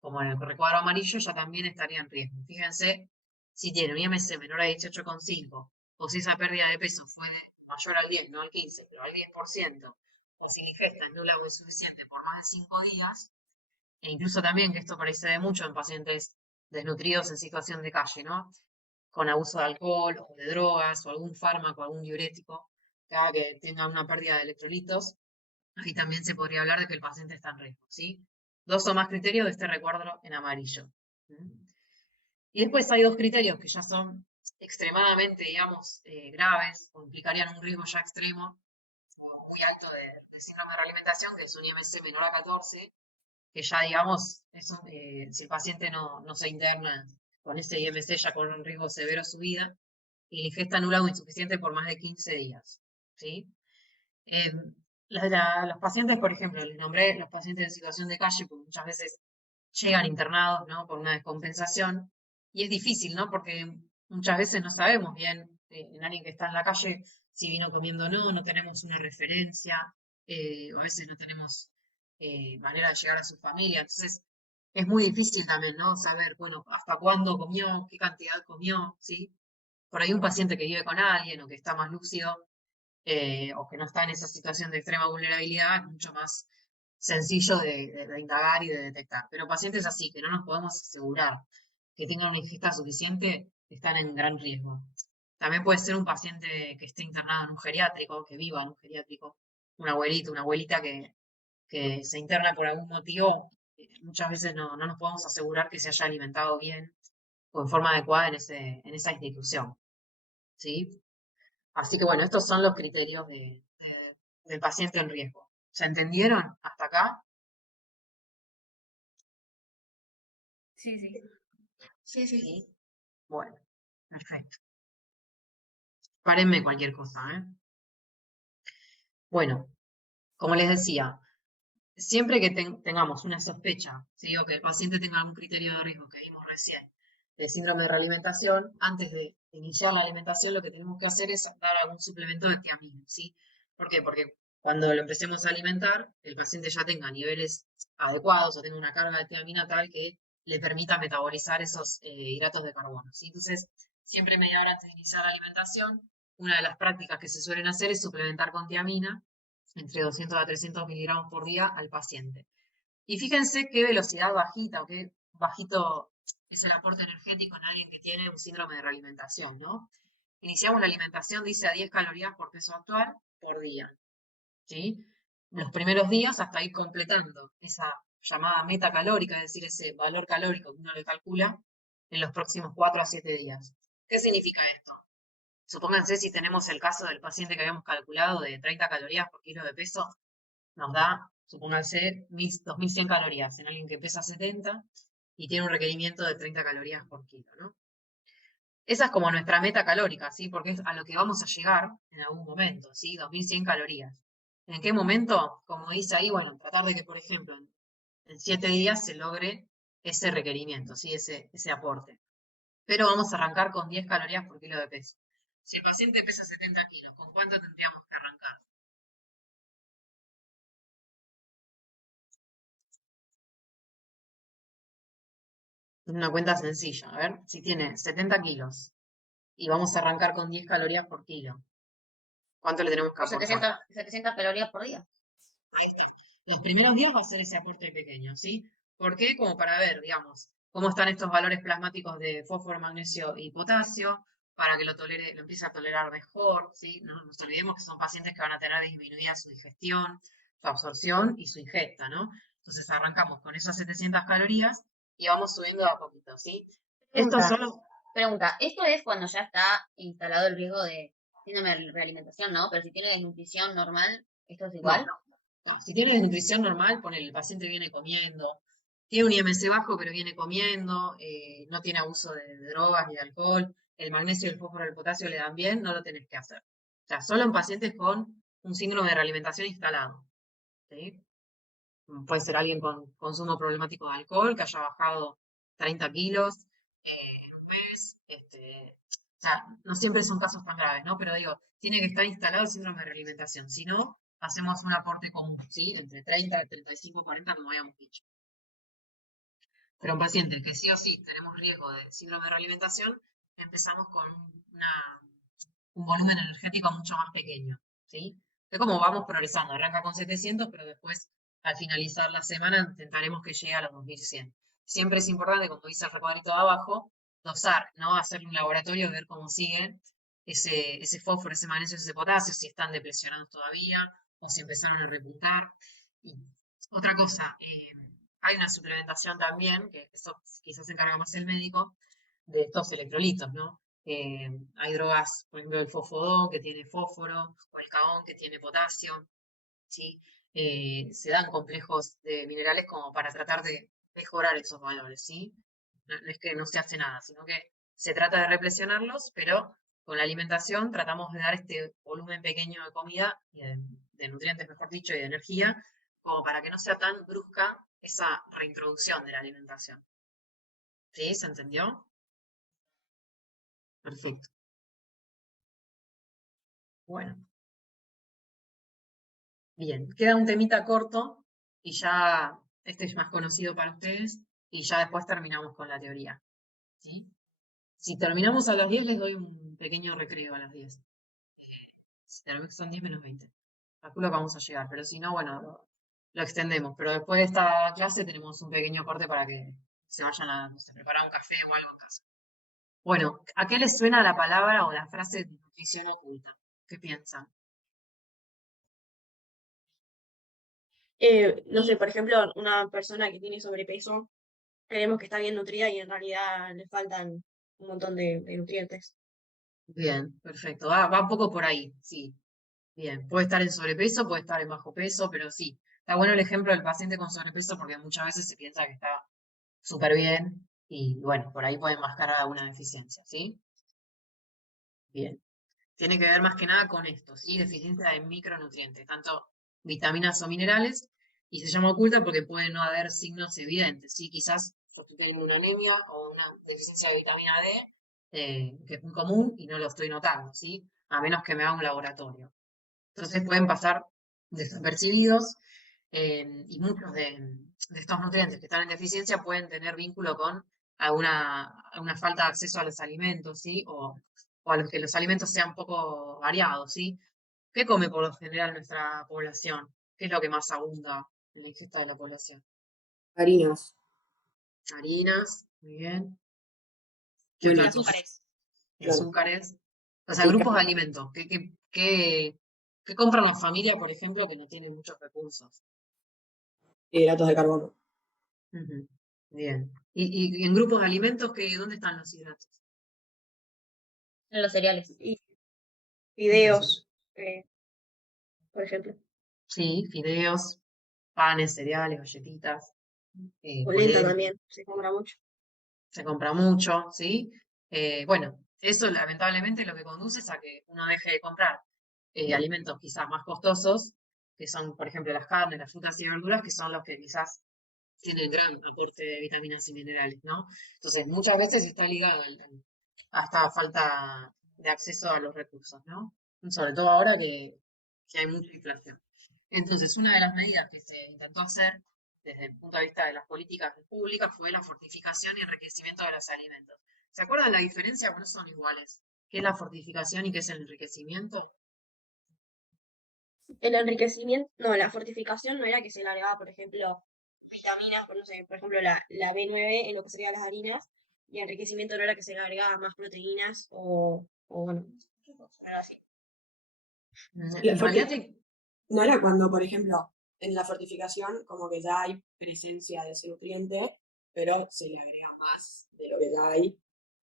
como en el recuadro amarillo, ya también estaría en riesgo. Fíjense, si tiene un IMC menor a 18,5, o si esa pérdida de peso fue mayor al 10, no al 15, pero al 10%, o si la ingesta es nula o insuficiente por más de 5 días, e incluso también, que esto parece de mucho en pacientes desnutridos en situación de calle, ¿no? Con abuso de alcohol o de drogas o algún fármaco, algún diurético, que haga que tenga una pérdida de electrolitos, ahí también se podría hablar de que el paciente está en riesgo, ¿sí? Dos o más criterios de este recuadro en amarillo. Y después hay dos criterios que ya son extremadamente, digamos, graves o implicarían un riesgo ya extremo o muy alto de síndrome de realimentación, que es un IMC menor a 14, que ya, digamos, si el paciente no se interna con ese IMC ya corre un riesgo severo a su vida, y la ingesta nula o insuficiente por más de 15 días, ¿sí? Los pacientes, por ejemplo, les nombré los pacientes en situación de calle, porque muchas veces llegan internados, ¿no? Por una descompensación, y es difícil, ¿no? Porque muchas veces no sabemos bien en alguien que está en la calle si vino comiendo o no tenemos una referencia, o a veces no tenemos manera de llegar a su familia. Entonces, es muy difícil también, ¿no? Saber, bueno, hasta cuándo comió, qué cantidad comió, ¿sí? Por ahí un paciente que vive con alguien o que está más lúcido o que no está en esa situación de extrema vulnerabilidad, es mucho más sencillo de indagar y de detectar. Pero pacientes así, que no nos podemos asegurar que tengan una ingesta suficiente, están en gran riesgo. También puede ser un paciente que esté internado en un geriátrico, que viva en un geriátrico, un abuelito, una abuelita que se interna por algún motivo, muchas veces no nos podemos asegurar que se haya alimentado bien o en forma adecuada en esa institución, ¿sí? Así que bueno, estos son los criterios del paciente en riesgo. ¿Se entendieron hasta acá? Sí, sí. Sí, sí. Sí. Bueno, perfecto. Párenme cualquier cosa, ¿eh? Bueno, como les decía, siempre que tengamos una sospecha, si o que el paciente tenga algún criterio de riesgo que vimos recién, de síndrome de realimentación, antes de iniciar la alimentación lo que tenemos que hacer es dar algún suplemento de tiamina, ¿sí? ¿Por qué? Porque cuando lo empecemos a alimentar, el paciente ya tenga niveles adecuados o tenga una carga de tiamina tal que le permita metabolizar esos hidratos de carbono, ¿sí? Entonces, siempre media hora antes de iniciar la alimentación, una de las prácticas que se suelen hacer es suplementar con tiamina entre 200 a 300 miligramos por día al paciente. Y fíjense qué velocidad bajita o qué bajito es el aporte energético en alguien que tiene un síndrome de realimentación, ¿no? Iniciamos la alimentación, dice, a 10 calorías por peso actual por día, ¿sí? Los primeros días hasta ir completando esa llamada meta calórica, es decir, ese valor calórico que uno le calcula en los próximos 4 a 7 días. ¿Qué significa esto? Supónganse si tenemos el caso del paciente que habíamos calculado de 30 calorías por kilo de peso, nos da, supónganse, 2100 calorías en alguien que pesa 70 y tiene un requerimiento de 30 calorías por kilo, ¿no? Esa es como nuestra meta calórica, ¿sí? Porque es a lo que vamos a llegar en algún momento, ¿sí? 2100 calorías. ¿En qué momento? Como dice ahí, bueno, tratar de que, por ejemplo, en 7 días se logre ese requerimiento, ¿sí? Ese aporte. Pero vamos a arrancar con 10 calorías por kilo de peso. Si el paciente pesa 70 kilos, ¿con cuánto tendríamos que arrancar? Es una cuenta sencilla. A ver, si tiene 70 kilos y vamos a arrancar con 10 calorías por kilo, ¿cuánto le tenemos que Por aportar? 700 calorías por día. Los primeros días va a ser ese aporte pequeño, ¿sí? ¿Por qué? Como para ver, digamos, cómo están estos valores plasmáticos de fósforo, magnesio y potasio, para que lo empiece a tolerar mejor, ¿sí? No nos olvidemos que son pacientes que van a tener disminuida su digestión, su absorción y su ingesta, ¿no? Entonces arrancamos con esas 700 calorías y vamos subiendo de a poquito, ¿sí? Esto Pregunta, solo pregunta, esto es cuando ya está instalado el riesgo de síndrome de realimentación, ¿no? Pero si tiene desnutrición normal, ¿esto es no, igual? no. Si tiene desnutrición normal, el paciente viene comiendo, tiene un IMC bajo, pero viene comiendo, no tiene abuso de drogas ni de alcohol, el magnesio, el fósforo, el potasio le dan bien, no lo tenés que hacer. O sea, solo en pacientes con un síndrome de realimentación instalado, ¿sí? Puede ser alguien con consumo problemático de alcohol, que haya bajado 30 kilos en un mes. O sea, no siempre son casos tan graves, ¿no? Pero digo, tiene que estar instalado el síndrome de realimentación. Si no, hacemos un aporte común, ¿sí? Entre 30, 35, 40, como habíamos dicho. Pero un paciente que sí o sí tenemos riesgo de síndrome de realimentación, empezamos con un volumen energético mucho más pequeño, ¿sí? Es como vamos progresando, arranca con 700, pero después al finalizar la semana intentaremos que llegue a los 2100. Siempre es importante, como dice el recuadrito de abajo, dosar, ¿no? Hacerle un laboratorio, ver cómo sigue ese fósforo, ese magnesio, ese potasio, si están depresionados todavía o si empezaron a repuntar. Y otra cosa, hay una suplementación también, que eso quizás se encarga más el médico, de estos electrolitos, ¿no? Hay drogas, por ejemplo, el fosfodón que tiene fósforo, o el caón que tiene potasio, ¿sí? Se dan complejos de minerales como para tratar de mejorar esos valores, ¿sí? No es que no se hace nada, sino que se trata de represionarlos, pero con la alimentación tratamos de dar este volumen pequeño de comida, y de nutrientes, mejor dicho, y de energía, como para que no sea tan brusca esa reintroducción de la alimentación. ¿Sí? ¿Se entendió? Perfecto. Bueno. Bien, queda un temita corto y ya este es más conocido para ustedes y ya después terminamos con la teoría. ¿Sí? Si terminamos a las 10, les doy un pequeño recreo a las 10. Son 10 menos 20. Calculo que vamos a llegar, pero si no, bueno, lo extendemos. Pero después de esta clase tenemos un pequeño corte para que se vayan a, no sé, preparar un café o algo en casa. Bueno, ¿a qué les suena la palabra o la frase nutrición oculta? ¿Qué piensan? No sé, por ejemplo, una persona que tiene sobrepeso, creemos que está bien nutrida y en realidad le faltan un montón de nutrientes. Bien, perfecto. Va un poco por ahí, sí. Bien, puede estar en sobrepeso, puede estar en bajo peso, pero sí. Está bueno el ejemplo del paciente con sobrepeso porque muchas veces se piensa que está súper bien y bueno, por ahí puede enmascarar alguna deficiencia, ¿sí? Bien. Tiene que ver más que nada con esto, ¿sí? Deficiencia de micronutrientes, tanto vitaminas o minerales, y se llama oculta porque puede no haber signos evidentes, ¿sí? Quizás yo estoy teniendo una anemia o una deficiencia de vitamina D, que es muy común y no lo estoy notando, ¿sí? A menos que me haga un laboratorio. Entonces pueden pasar desapercibidos y muchos de estos nutrientes que están en deficiencia pueden tener vínculo con alguna falta de acceso a los alimentos, ¿sí? O a los que los alimentos sean poco variados, ¿sí? ¿Qué come por lo general nuestra población? ¿Qué es lo que más abunda en la ingesta de la población? Harinas. Harinas, muy bien. ¿Qué Bueno, Y otra cosa? azúcares. claro. Azúcares. O sea, Y grupos de alimentos. ¿Qué compran las familias, por ejemplo, que no tienen muchos recursos? hidratos de carbono. Ujú. Bien. ¿Y en grupos de alimentos, dónde están los hidratos? En los cereales. Y Entonces, fideos, por ejemplo. sí, fideos, panes, cereales, galletitas, Polenta polenta, también, se compra mucho. se compra mucho, ¿sí? Bueno, eso lamentablemente lo que conduce es a que uno deje de comprar alimentos quizás más costosos, que son, por ejemplo, las carnes, las frutas y verduras, que son los que quizás tienen gran aporte de vitaminas y minerales, ¿no? Entonces, muchas veces está ligado a esta falta de acceso a los recursos, ¿no? Sobre todo ahora que hay mucha inflación. Entonces, una de las medidas que se intentó hacer desde el punto de vista de las políticas públicas fue la fortificación y enriquecimiento de los alimentos. ¿Se acuerdan la diferencia? Pero no son iguales. ¿Qué es la fortificación y qué es el enriquecimiento? El enriquecimiento, no, la fortificación no era que se le agregaba, por ejemplo, vitaminas, no sé, por ejemplo, la B9 en lo que serían las harinas, y enriquecimiento no era que se le agregaba más proteínas o bueno, algo así. En realidad, No era cuando, por ejemplo, en la fortificación como que ya hay presencia de ese nutriente, pero se le agrega más de lo que ya hay,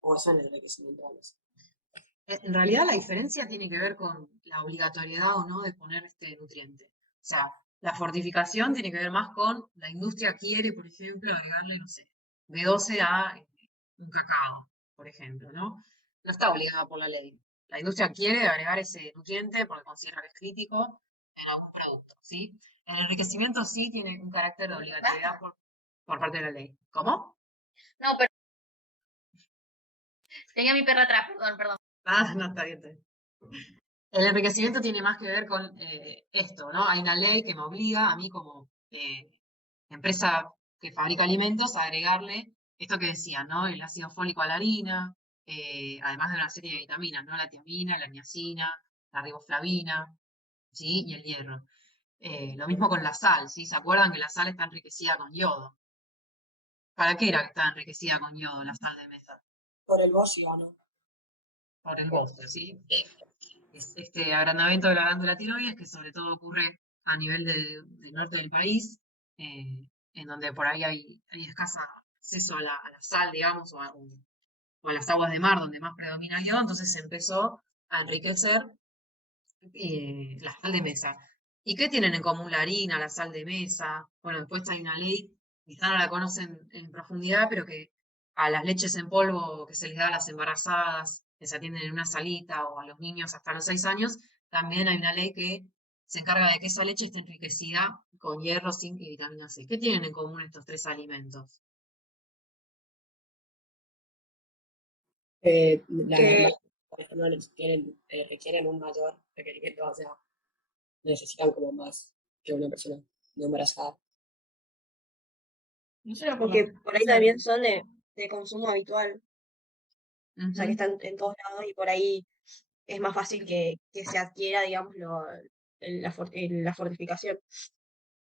o eso en el enriquecimiento. en realidad la diferencia tiene que ver con la obligatoriedad o no de poner este nutriente. O sea, la fortificación tiene que ver más con la industria quiere, por ejemplo, agregarle, no sé, B12 a un cacao, por ejemplo, ¿no? No está obligada por la ley. La industria quiere agregar ese nutriente porque considera que es crítico en algún producto, ¿sí? El enriquecimiento sí tiene un carácter de obligatoriedad por parte de la ley. ¿Cómo? No, pero tenía a mi perra atrás, perdón, perdón. Ah, no, está bien, está bien. El enriquecimiento tiene más que ver con esto, ¿no? Hay una ley que me obliga a mí como empresa que fabrica alimentos a agregarle esto que decía, ¿no? El ácido fólico a la harina, además de una serie de vitaminas, ¿no? La tiamina, la niacina, la riboflavina, ¿sí? Y el hierro. Lo mismo con la sal, ¿sí? ¿Se acuerdan que la sal está enriquecida con yodo? ¿Para qué era que estaba enriquecida con yodo la sal de mesa? Por el bocio, ¿no? Por el bosque, ¿sí? Es este agrandamiento de la glándula tiroides que sobre todo ocurre a nivel del norte del país, en donde por ahí hay escasa acceso a la sal, digamos, o a las aguas de mar, donde más predomina el yodo, entonces se empezó a enriquecer la sal de mesa. ¿Y qué tienen en común la harina, la sal de mesa? Bueno, después hay una ley, quizá no la conocen en profundidad, pero que a las leches en polvo que se les da a las embarazadas, que se atienden en una salita, o a los niños hasta los 6 años, también hay una ley que se encarga de que esa leche esté enriquecida con hierro, zinc y vitamina C. ¿Qué tienen en común estos tres alimentos? Que por ejemplo, requieren un mayor requerimiento, o sea, necesitan como más que una persona no embarazada. No solo por la Porque por ahí frecuencia también son de consumo habitual, o sea, que Ujú. están en todos lados y por ahí es más fácil que se adquiera, digamos, la fortificación.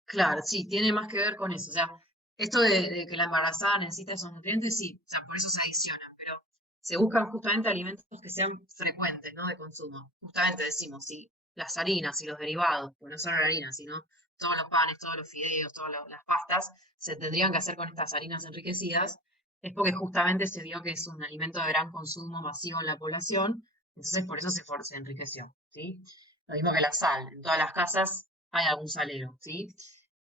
Claro, sí, tiene más que ver con eso. O sea, esto de que la embarazada necesita esos nutrientes, sí, o sea, por eso se adicionan, pero se buscan justamente alimentos que sean frecuentes, ¿no? De consumo. Justamente decimos, sí, las harinas y los derivados, pues no solo la harina, sino todos los panes, todos los fideos, las pastas, se tendrían que hacer con estas harinas enriquecidas, es porque justamente se vio que es un alimento de gran consumo masivo en la población, entonces por eso se enriqueció, ¿sí? Lo mismo que la sal, en todas las casas hay algún salero, ¿sí?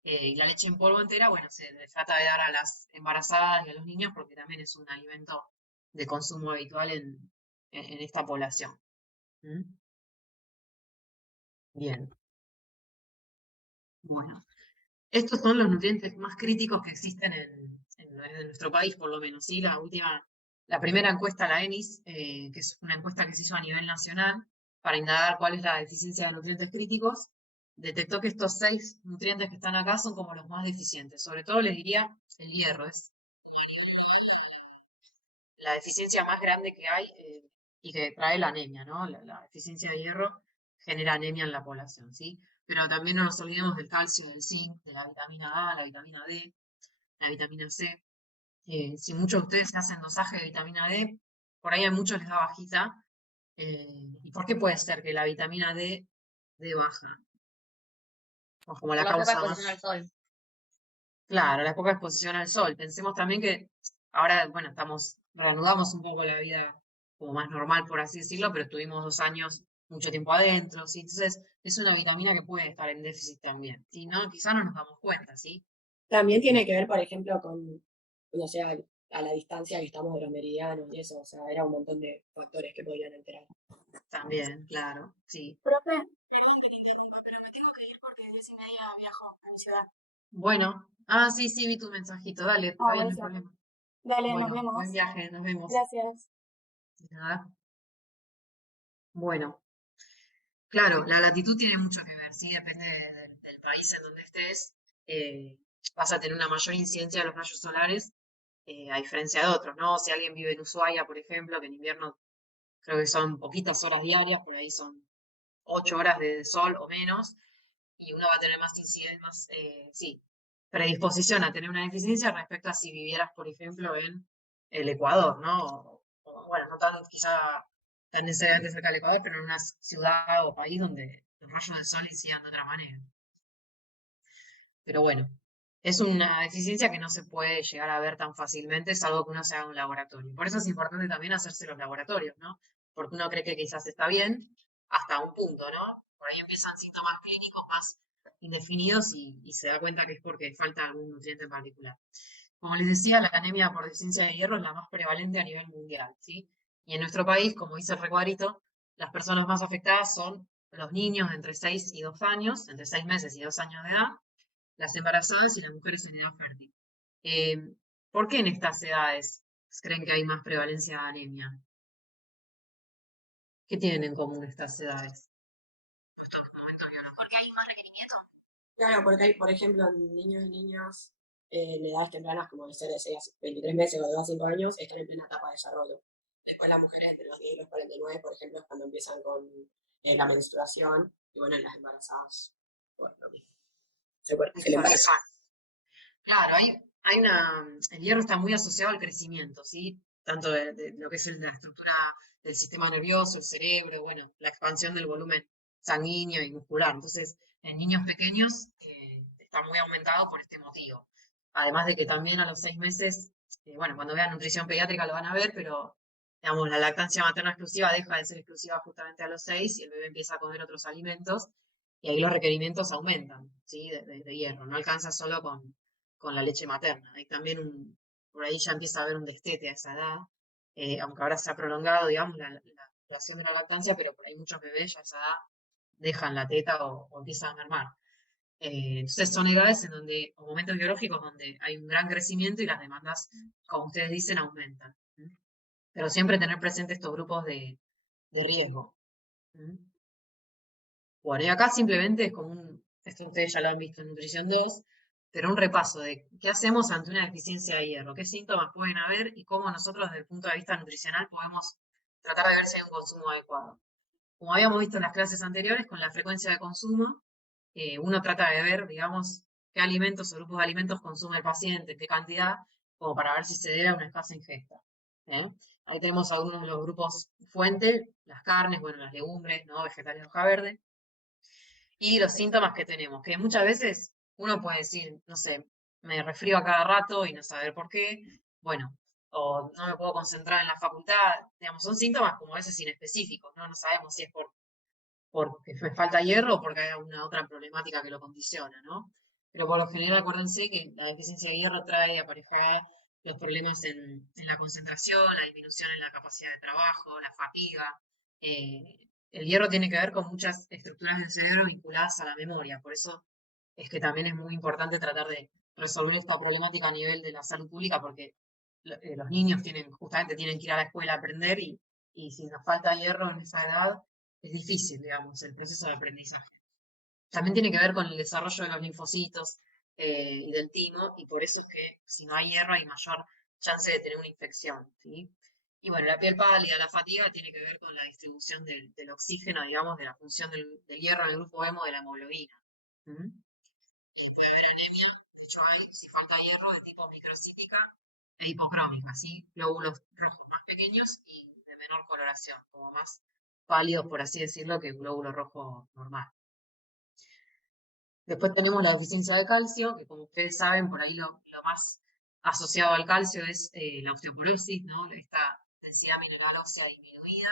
Y la leche en polvo entera, bueno, se trata de dar a las embarazadas y a los niños porque también es un alimento de consumo habitual en esta población. ¿Mm? Bien, bueno. Estos son los nutrientes más críticos que existen en nuestro país, por lo menos, ¿sí? La primera encuesta, la ENIS, que es una encuesta que se hizo a nivel nacional para indagar cuál es la deficiencia de nutrientes críticos, detectó que estos 6 nutrientes que están acá son como los más deficientes. Sobre todo les diría el hierro, es la deficiencia más grande que hay y que trae la anemia, ¿no? La deficiencia de hierro genera anemia en la población, ¿sí? Pero también no nos olvidemos del calcio, del zinc, de la vitamina A, la vitamina D, la vitamina C. Si muchos de ustedes hacen dosaje de vitamina D, por ahí a muchos les da bajita. ¿Y por qué puede ser que la vitamina D baja? O como Por la la poca causa exposición más, al sol. claro, la poca exposición al sol. Pensemos también que ahora, bueno, reanudamos un poco la vida como más normal, por así decirlo, pero estuvimos 2 años, mucho tiempo adentro, ¿sí? Entonces, es una vitamina que puede estar en déficit también. Y no, quizá no nos damos cuenta, ¿sí? También tiene que ver, por ejemplo, con, o sea, a la distancia que estamos de los meridianos y eso, o sea, era un montón de factores que podían alterar. También, claro, sí. Profe, pero me tengo que ir porque de 10:30 viajo a mi ciudad. Bueno, sí, sí, vi tu mensajito, dale, está Ah, bien, no hay buenísimo. problema. Dale, nos Bueno, buen vemos. viaje, nos vemos. Gracias. De nada. Bueno, claro, la latitud tiene mucho que ver, ¿sí? Depende del país en donde estés. eh, Vas a tener una mayor incidencia de los rayos solares, a diferencia de otros, ¿no? Si alguien vive en Ushuaia, por ejemplo, que en invierno creo que son poquitas horas diarias, por ahí son 8 horas de sol o menos, y uno va a tener más incidencia, más, sí, predisposición a tener una deficiencia respecto a si vivieras, por ejemplo, en el Ecuador, ¿no? Bueno, no tan quizá tan necesariamente cerca del Ecuador, pero en una ciudad o país donde los rayos del sol incidan de otra manera. Pero bueno, es una deficiencia que no se puede llegar a ver tan fácilmente, salvo que uno se haga un laboratorio. Por eso es importante también hacerse los laboratorios, ¿no? Porque uno cree que quizás está bien hasta un punto, ¿no? Por ahí empiezan síntomas clínicos más indefinidos y se da cuenta que es porque falta algún nutriente en particular. Como les decía, la anemia por deficiencia de hierro es la más prevalente a nivel mundial, ¿sí? Y en nuestro país, como dice el recuadrito, las personas más afectadas son los niños de entre 6 y 2 años, entre 6 meses y 2 años de edad, las embarazadas y las mujeres en edad fértil. Eh, ¿Por qué en estas edades creen que hay más prevalencia de anemia? ¿Qué tienen en común estas edades? Porque hay más requerimiento. Claro, porque hay, por ejemplo, en niños y niñas en edades tempranas, como de ser de 6 a 23 meses o de 2 a 5 años, están en plena etapa de desarrollo. Después las mujeres de los 10 y los 49, por ejemplo, es cuando empiezan con la menstruación, y bueno, en las embarazadas, bueno, lo mismo. Se le Exacto. embaraza. Claro, el hierro está muy asociado al crecimiento, ¿sí? Tanto de lo que es la estructura del sistema nervioso, el cerebro, bueno, la expansión del volumen sanguíneo y muscular. Entonces, en niños pequeños está muy aumentado por este motivo. Además de que también a los 6 meses, bueno, cuando vean nutrición pediátrica lo van a ver, pero digamos, la lactancia materna exclusiva deja de ser exclusiva justamente a los 6 y el bebé empieza a comer otros alimentos y ahí los requerimientos aumentan, ¿sí? De hierro. No alcanza solo con la leche materna. Hay también por ahí ya empieza a haber un destete a esa edad, aunque ahora se ha prolongado, digamos, la duración de la lactancia, pero por ahí muchos bebés ya a esa edad dejan la teta o empiezan a mermar. Entonces son edades en donde, o momentos biológicos donde hay un gran crecimiento y las demandas, como ustedes dicen, aumentan. Pero siempre tener presente estos grupos de riesgo. Bueno, y acá simplemente es como esto ustedes ya lo han visto en Nutrición 2, pero un repaso de qué hacemos ante una deficiencia de hierro, qué síntomas pueden haber y cómo nosotros desde el punto de vista nutricional podemos tratar de ver si hay un consumo adecuado. Como habíamos visto en las clases anteriores, con la frecuencia de consumo, uno trata de ver, digamos, qué alimentos o grupos de alimentos consume el paciente, qué cantidad, como para ver si se debe a una escasa ingesta. Ahí tenemos algunos de los grupos fuente, las carnes, bueno, las legumbres, ¿no? Vegetales de hoja verde, y los síntomas que tenemos, que muchas veces uno puede decir, no sé, me resfrío a cada rato y no saber por qué, bueno, o no me puedo concentrar en la facultad, digamos, son síntomas como a veces inespecíficos, ¿no? No sabemos si es porque me falta hierro o porque hay alguna otra problemática que lo condiciona, ¿no? Pero por lo general acuérdense que la deficiencia de hierro trae aparejada los problemas en la concentración, la disminución en la capacidad de trabajo, la fatiga. El hierro tiene que ver con muchas estructuras del cerebro vinculadas a la memoria, por eso es que también es muy importante tratar de resolver esta problemática a nivel de la salud pública, porque los niños justamente tienen que ir a la escuela a aprender y si nos falta hierro en esa edad, es difícil, digamos, el proceso de aprendizaje. También tiene que ver con el desarrollo de los linfocitos y del timo, y por eso es que si no hay hierro hay mayor chance de tener una infección, ¿sí? Y bueno, la piel pálida, la fatiga, tiene que ver con la distribución del oxígeno, digamos, de la función del hierro en el grupo hemo de la hemoglobina. ¿Mm? Anemia, de hecho hay, si falta hierro, de tipo microcítica e hipocrómica, ¿sí? Glóbulos rojos más pequeños y de menor coloración, como más pálidos, por así decirlo, que el glóbulo rojo normal. Después tenemos la deficiencia de calcio, que como ustedes saben, por ahí lo más asociado al calcio es la osteoporosis, ¿no? Esta densidad mineral ósea disminuida,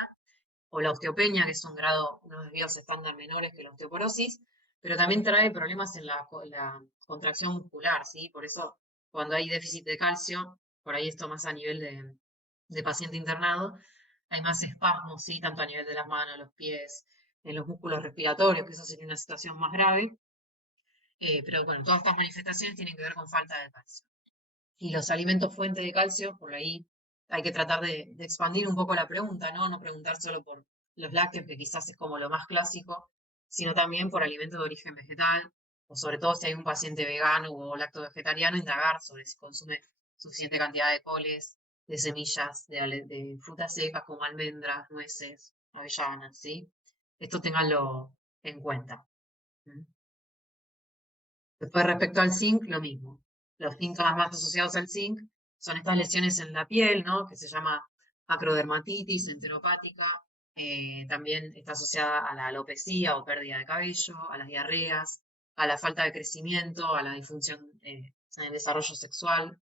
o la osteopenia, que es unos desvíos estándar menores que la osteoporosis, pero también trae problemas en la contracción muscular, ¿sí? Por eso, cuando hay déficit de calcio, por ahí esto más a nivel de paciente internado, hay más espasmos, ¿sí? Tanto a nivel de las manos, los pies, en los músculos respiratorios, que eso sería una situación más grave. Pero bueno, todas estas manifestaciones tienen que ver con falta de calcio. Y los alimentos fuente de calcio, por ahí hay que tratar de expandir un poco la pregunta, ¿no? No preguntar solo por los lácteos, que quizás es como lo más clásico, sino también por alimentos de origen vegetal, o sobre todo si hay un paciente vegano o lacto-vegetariano, indagar sobre si consume suficiente cantidad de coles, de semillas, de frutas secas como almendras, nueces, avellanas, ¿sí? Esto ténganlo en cuenta. ¿Mm? Después, respecto al zinc, lo mismo. Los síntomas más asociados al zinc son estas lesiones en la piel, ¿no? Que se llama acrodermatitis enteropática. También está asociada a la alopecia o pérdida de cabello, a las diarreas, a la falta de crecimiento, a la disfunción en el desarrollo sexual.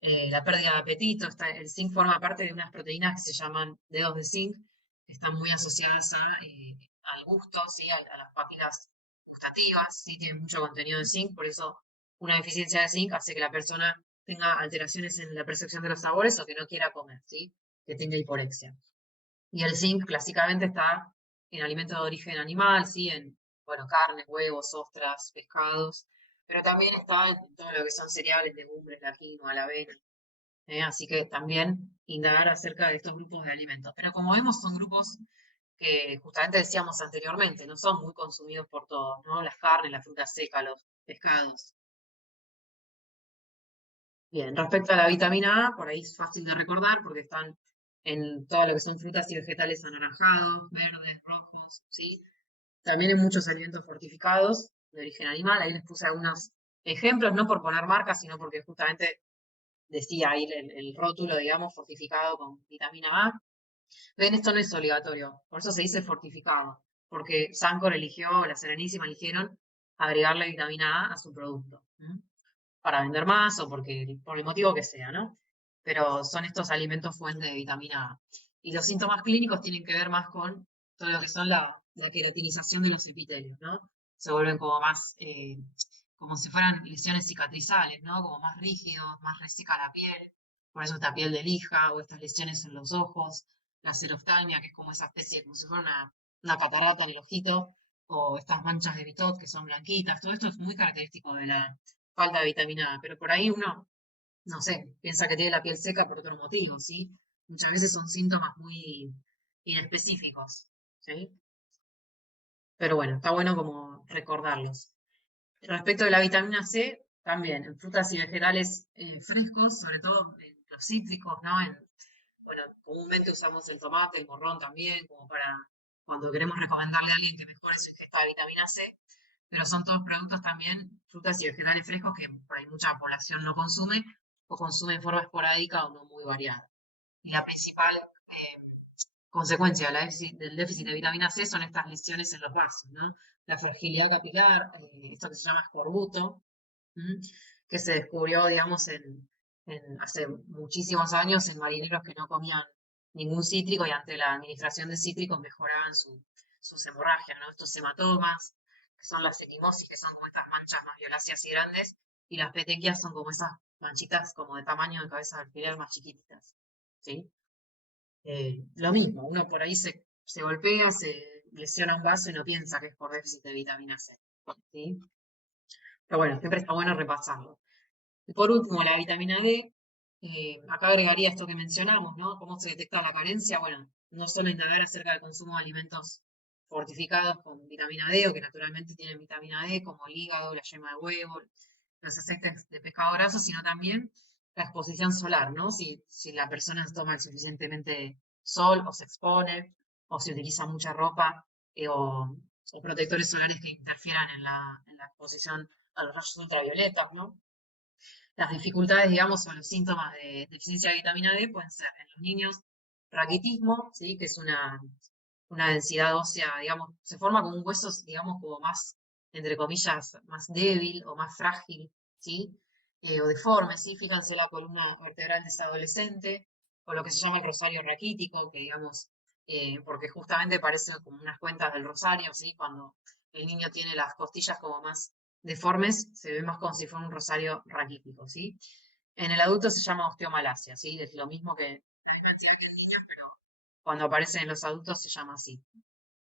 La pérdida de apetito. El zinc forma parte de unas proteínas que se llaman dedos de zinc, que están muy asociadas al gusto, ¿sí? A las papilas gustativas, ¿sí? Tienen mucho contenido de zinc, por eso una deficiencia de zinc hace que la persona tenga alteraciones en la percepción de los sabores o que no quiera comer, ¿sí? Que tenga hiporexia. Y el zinc clásicamente está en alimentos de origen animal, ¿sí? En, bueno, carnes, huevos, ostras, pescados, pero también está en todo lo que son cereales, legumbres, la quinoa, la avena. Así que también indagar acerca de estos grupos de alimentos. Pero como vemos, son grupos que justamente decíamos anteriormente, no son muy consumidos por todos, ¿no? Las carnes, la fruta seca, los pescados. Bien, respecto a la vitamina A, por ahí es fácil de recordar porque están en todo lo que son frutas y vegetales anaranjados, verdes, rojos, ¿sí? También en muchos alimentos fortificados de origen animal. Ahí les puse algunos ejemplos, no por poner marcas, sino porque justamente decía ahí el rótulo, digamos, fortificado con vitamina A. Ven, esto no es obligatorio, por eso se dice fortificado, porque Sancor eligió, la Serenísima eligieron agregarle vitamina A su producto, para vender más o por el motivo que sea, ¿no? Pero son estos alimentos fuentes de vitamina A. Y los síntomas clínicos tienen que ver más con todo lo que son la queratinización de los epitelios, ¿no? Se vuelven como más, como si fueran lesiones cicatrizales, ¿no? Como más rígidos, más reseca la piel, por eso esta piel de lija o estas lesiones en los ojos, la xeroftalmia, que es como esa especie, como si fuera una catarata en el ojito, o estas manchas de Bitot que son blanquitas, todo esto es muy característico de la falta de vitamina A, pero por ahí uno, no sé, piensa que tiene la piel seca por otro motivo, ¿sí? Muchas veces son síntomas muy inespecíficos, ¿sí? Pero bueno, está bueno como recordarlos. Respecto de la vitamina C, también en frutas y vegetales frescos, sobre todo en los cítricos, ¿no? Bueno, comúnmente usamos el tomate, el morrón también, como para cuando queremos recomendarle a alguien que mejore su ingesta de vitamina C, pero son todos productos también, frutas y vegetales frescos que por ahí mucha población no consume o consume en forma esporádica o no muy variada. Y la principal consecuencia del déficit de vitamina C son estas lesiones en los vasos, ¿no? La fragilidad capilar, esto que se llama escorbuto, que se descubrió, digamos, hace muchísimos años en marineros que no comían ningún cítrico y ante la administración de cítricos mejoraban sus hemorragias, ¿no? Estos hematomas, que son las equimosis, que son como estas manchas más violáceas y grandes, y las petequias son como esas manchitas como de tamaño de cabeza de alfiler más chiquititas, ¿sí? Lo mismo, uno por ahí se golpea, se lesiona un vaso y no piensa que es por déficit de vitamina C, ¿sí? Pero bueno, siempre está bueno repasarlo. Y por último, la vitamina D, acá agregaría esto que mencionamos, ¿no? ¿Cómo se detecta la carencia? Bueno, no solo indagar acerca del consumo de alimentos fortificados con vitamina D o que naturalmente tienen vitamina D, como el hígado, la yema de huevo, los aceites de pescado graso, sino también la exposición solar, ¿no? Si la persona toma suficientemente sol o se expone, o si utiliza mucha ropa o protectores solares que interfieran en la exposición a los rayos ultravioletas, ¿no? Las dificultades, digamos, o los síntomas de deficiencia de vitamina D pueden ser en los niños raquitismo, ¿sí? Que es una densidad ósea, digamos, se forma como un hueso, digamos, como más, entre comillas, más débil o más frágil, ¿sí? O deforme, ¿sí? Fíjense la columna vertebral de ese adolescente, o lo que se llama el rosario raquítico, que digamos, porque justamente parece como unas cuentas del rosario, ¿sí? Cuando el niño tiene las costillas como más deformes, se ve más como si fuera un rosario raquítico, ¿sí? En el adulto se llama osteomalacia, ¿sí? Es lo mismo que cuando aparece en los adultos se llama así,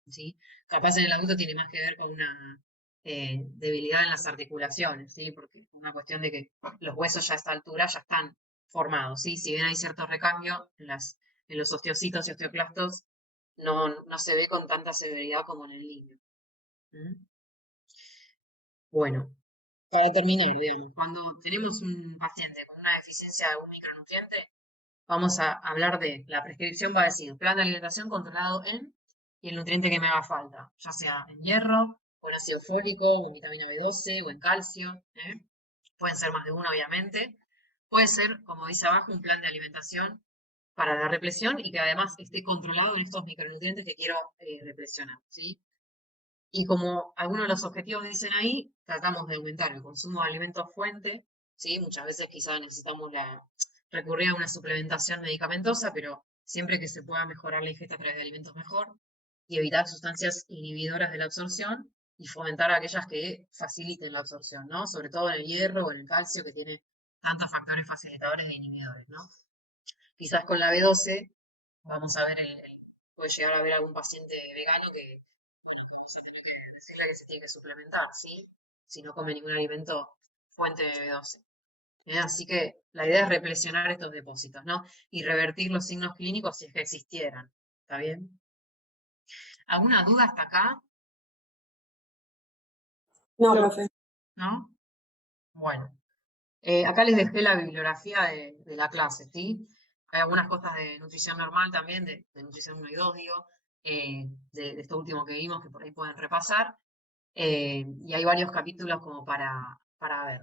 ¿sí? Capaz en el adulto tiene más que ver con una debilidad en las articulaciones, ¿sí? Porque es una cuestión de que los huesos ya a esta altura ya están formados, ¿sí? Si bien hay cierto recambio en los osteocitos y osteoclastos, no se ve con tanta severidad como en el niño. Bueno, para terminar, digamos, cuando tenemos un paciente con una deficiencia de algún micronutriente, vamos a hablar de la prescripción, va a decir plan de alimentación controlado en y el nutriente que me haga falta, ya sea en hierro, o en ácido fólico, o en vitamina B12, o en calcio. Pueden ser más de uno, obviamente. Puede ser, como dice abajo, un plan de alimentación para la represión y que además esté controlado en estos micronutrientes que quiero represionar, ¿sí? Y como algunos de los objetivos dicen ahí, tratamos de aumentar el consumo de alimentos fuente, ¿sí? Muchas veces quizás necesitamos recurrir a una suplementación medicamentosa, pero siempre que se pueda mejorar la ingesta a través de alimentos mejor, y evitar sustancias inhibidoras de la absorción y fomentar aquellas que faciliten la absorción, ¿no? Sobre todo en el hierro o en el calcio, que tiene tantos factores facilitadores e inhibidores, ¿no? Quizás con la B12 vamos a ver, puede llegar a haber algún paciente vegano que vamos a tener que decirle que se tiene que suplementar, ¿sí? Si no come ningún alimento fuente de B12. Así que la idea es replesionar estos depósitos, ¿no? Y revertir los signos clínicos si es que existieran. ¿Está bien? ¿Alguna duda hasta acá? No, profe. ¿No? Bueno. Acá les dejé la bibliografía de la clase, ¿sí? Hay algunas cosas de nutrición normal también, de nutrición 1 y 2, digo, de esto último que vimos, que por ahí pueden repasar. Y hay varios capítulos como para ver.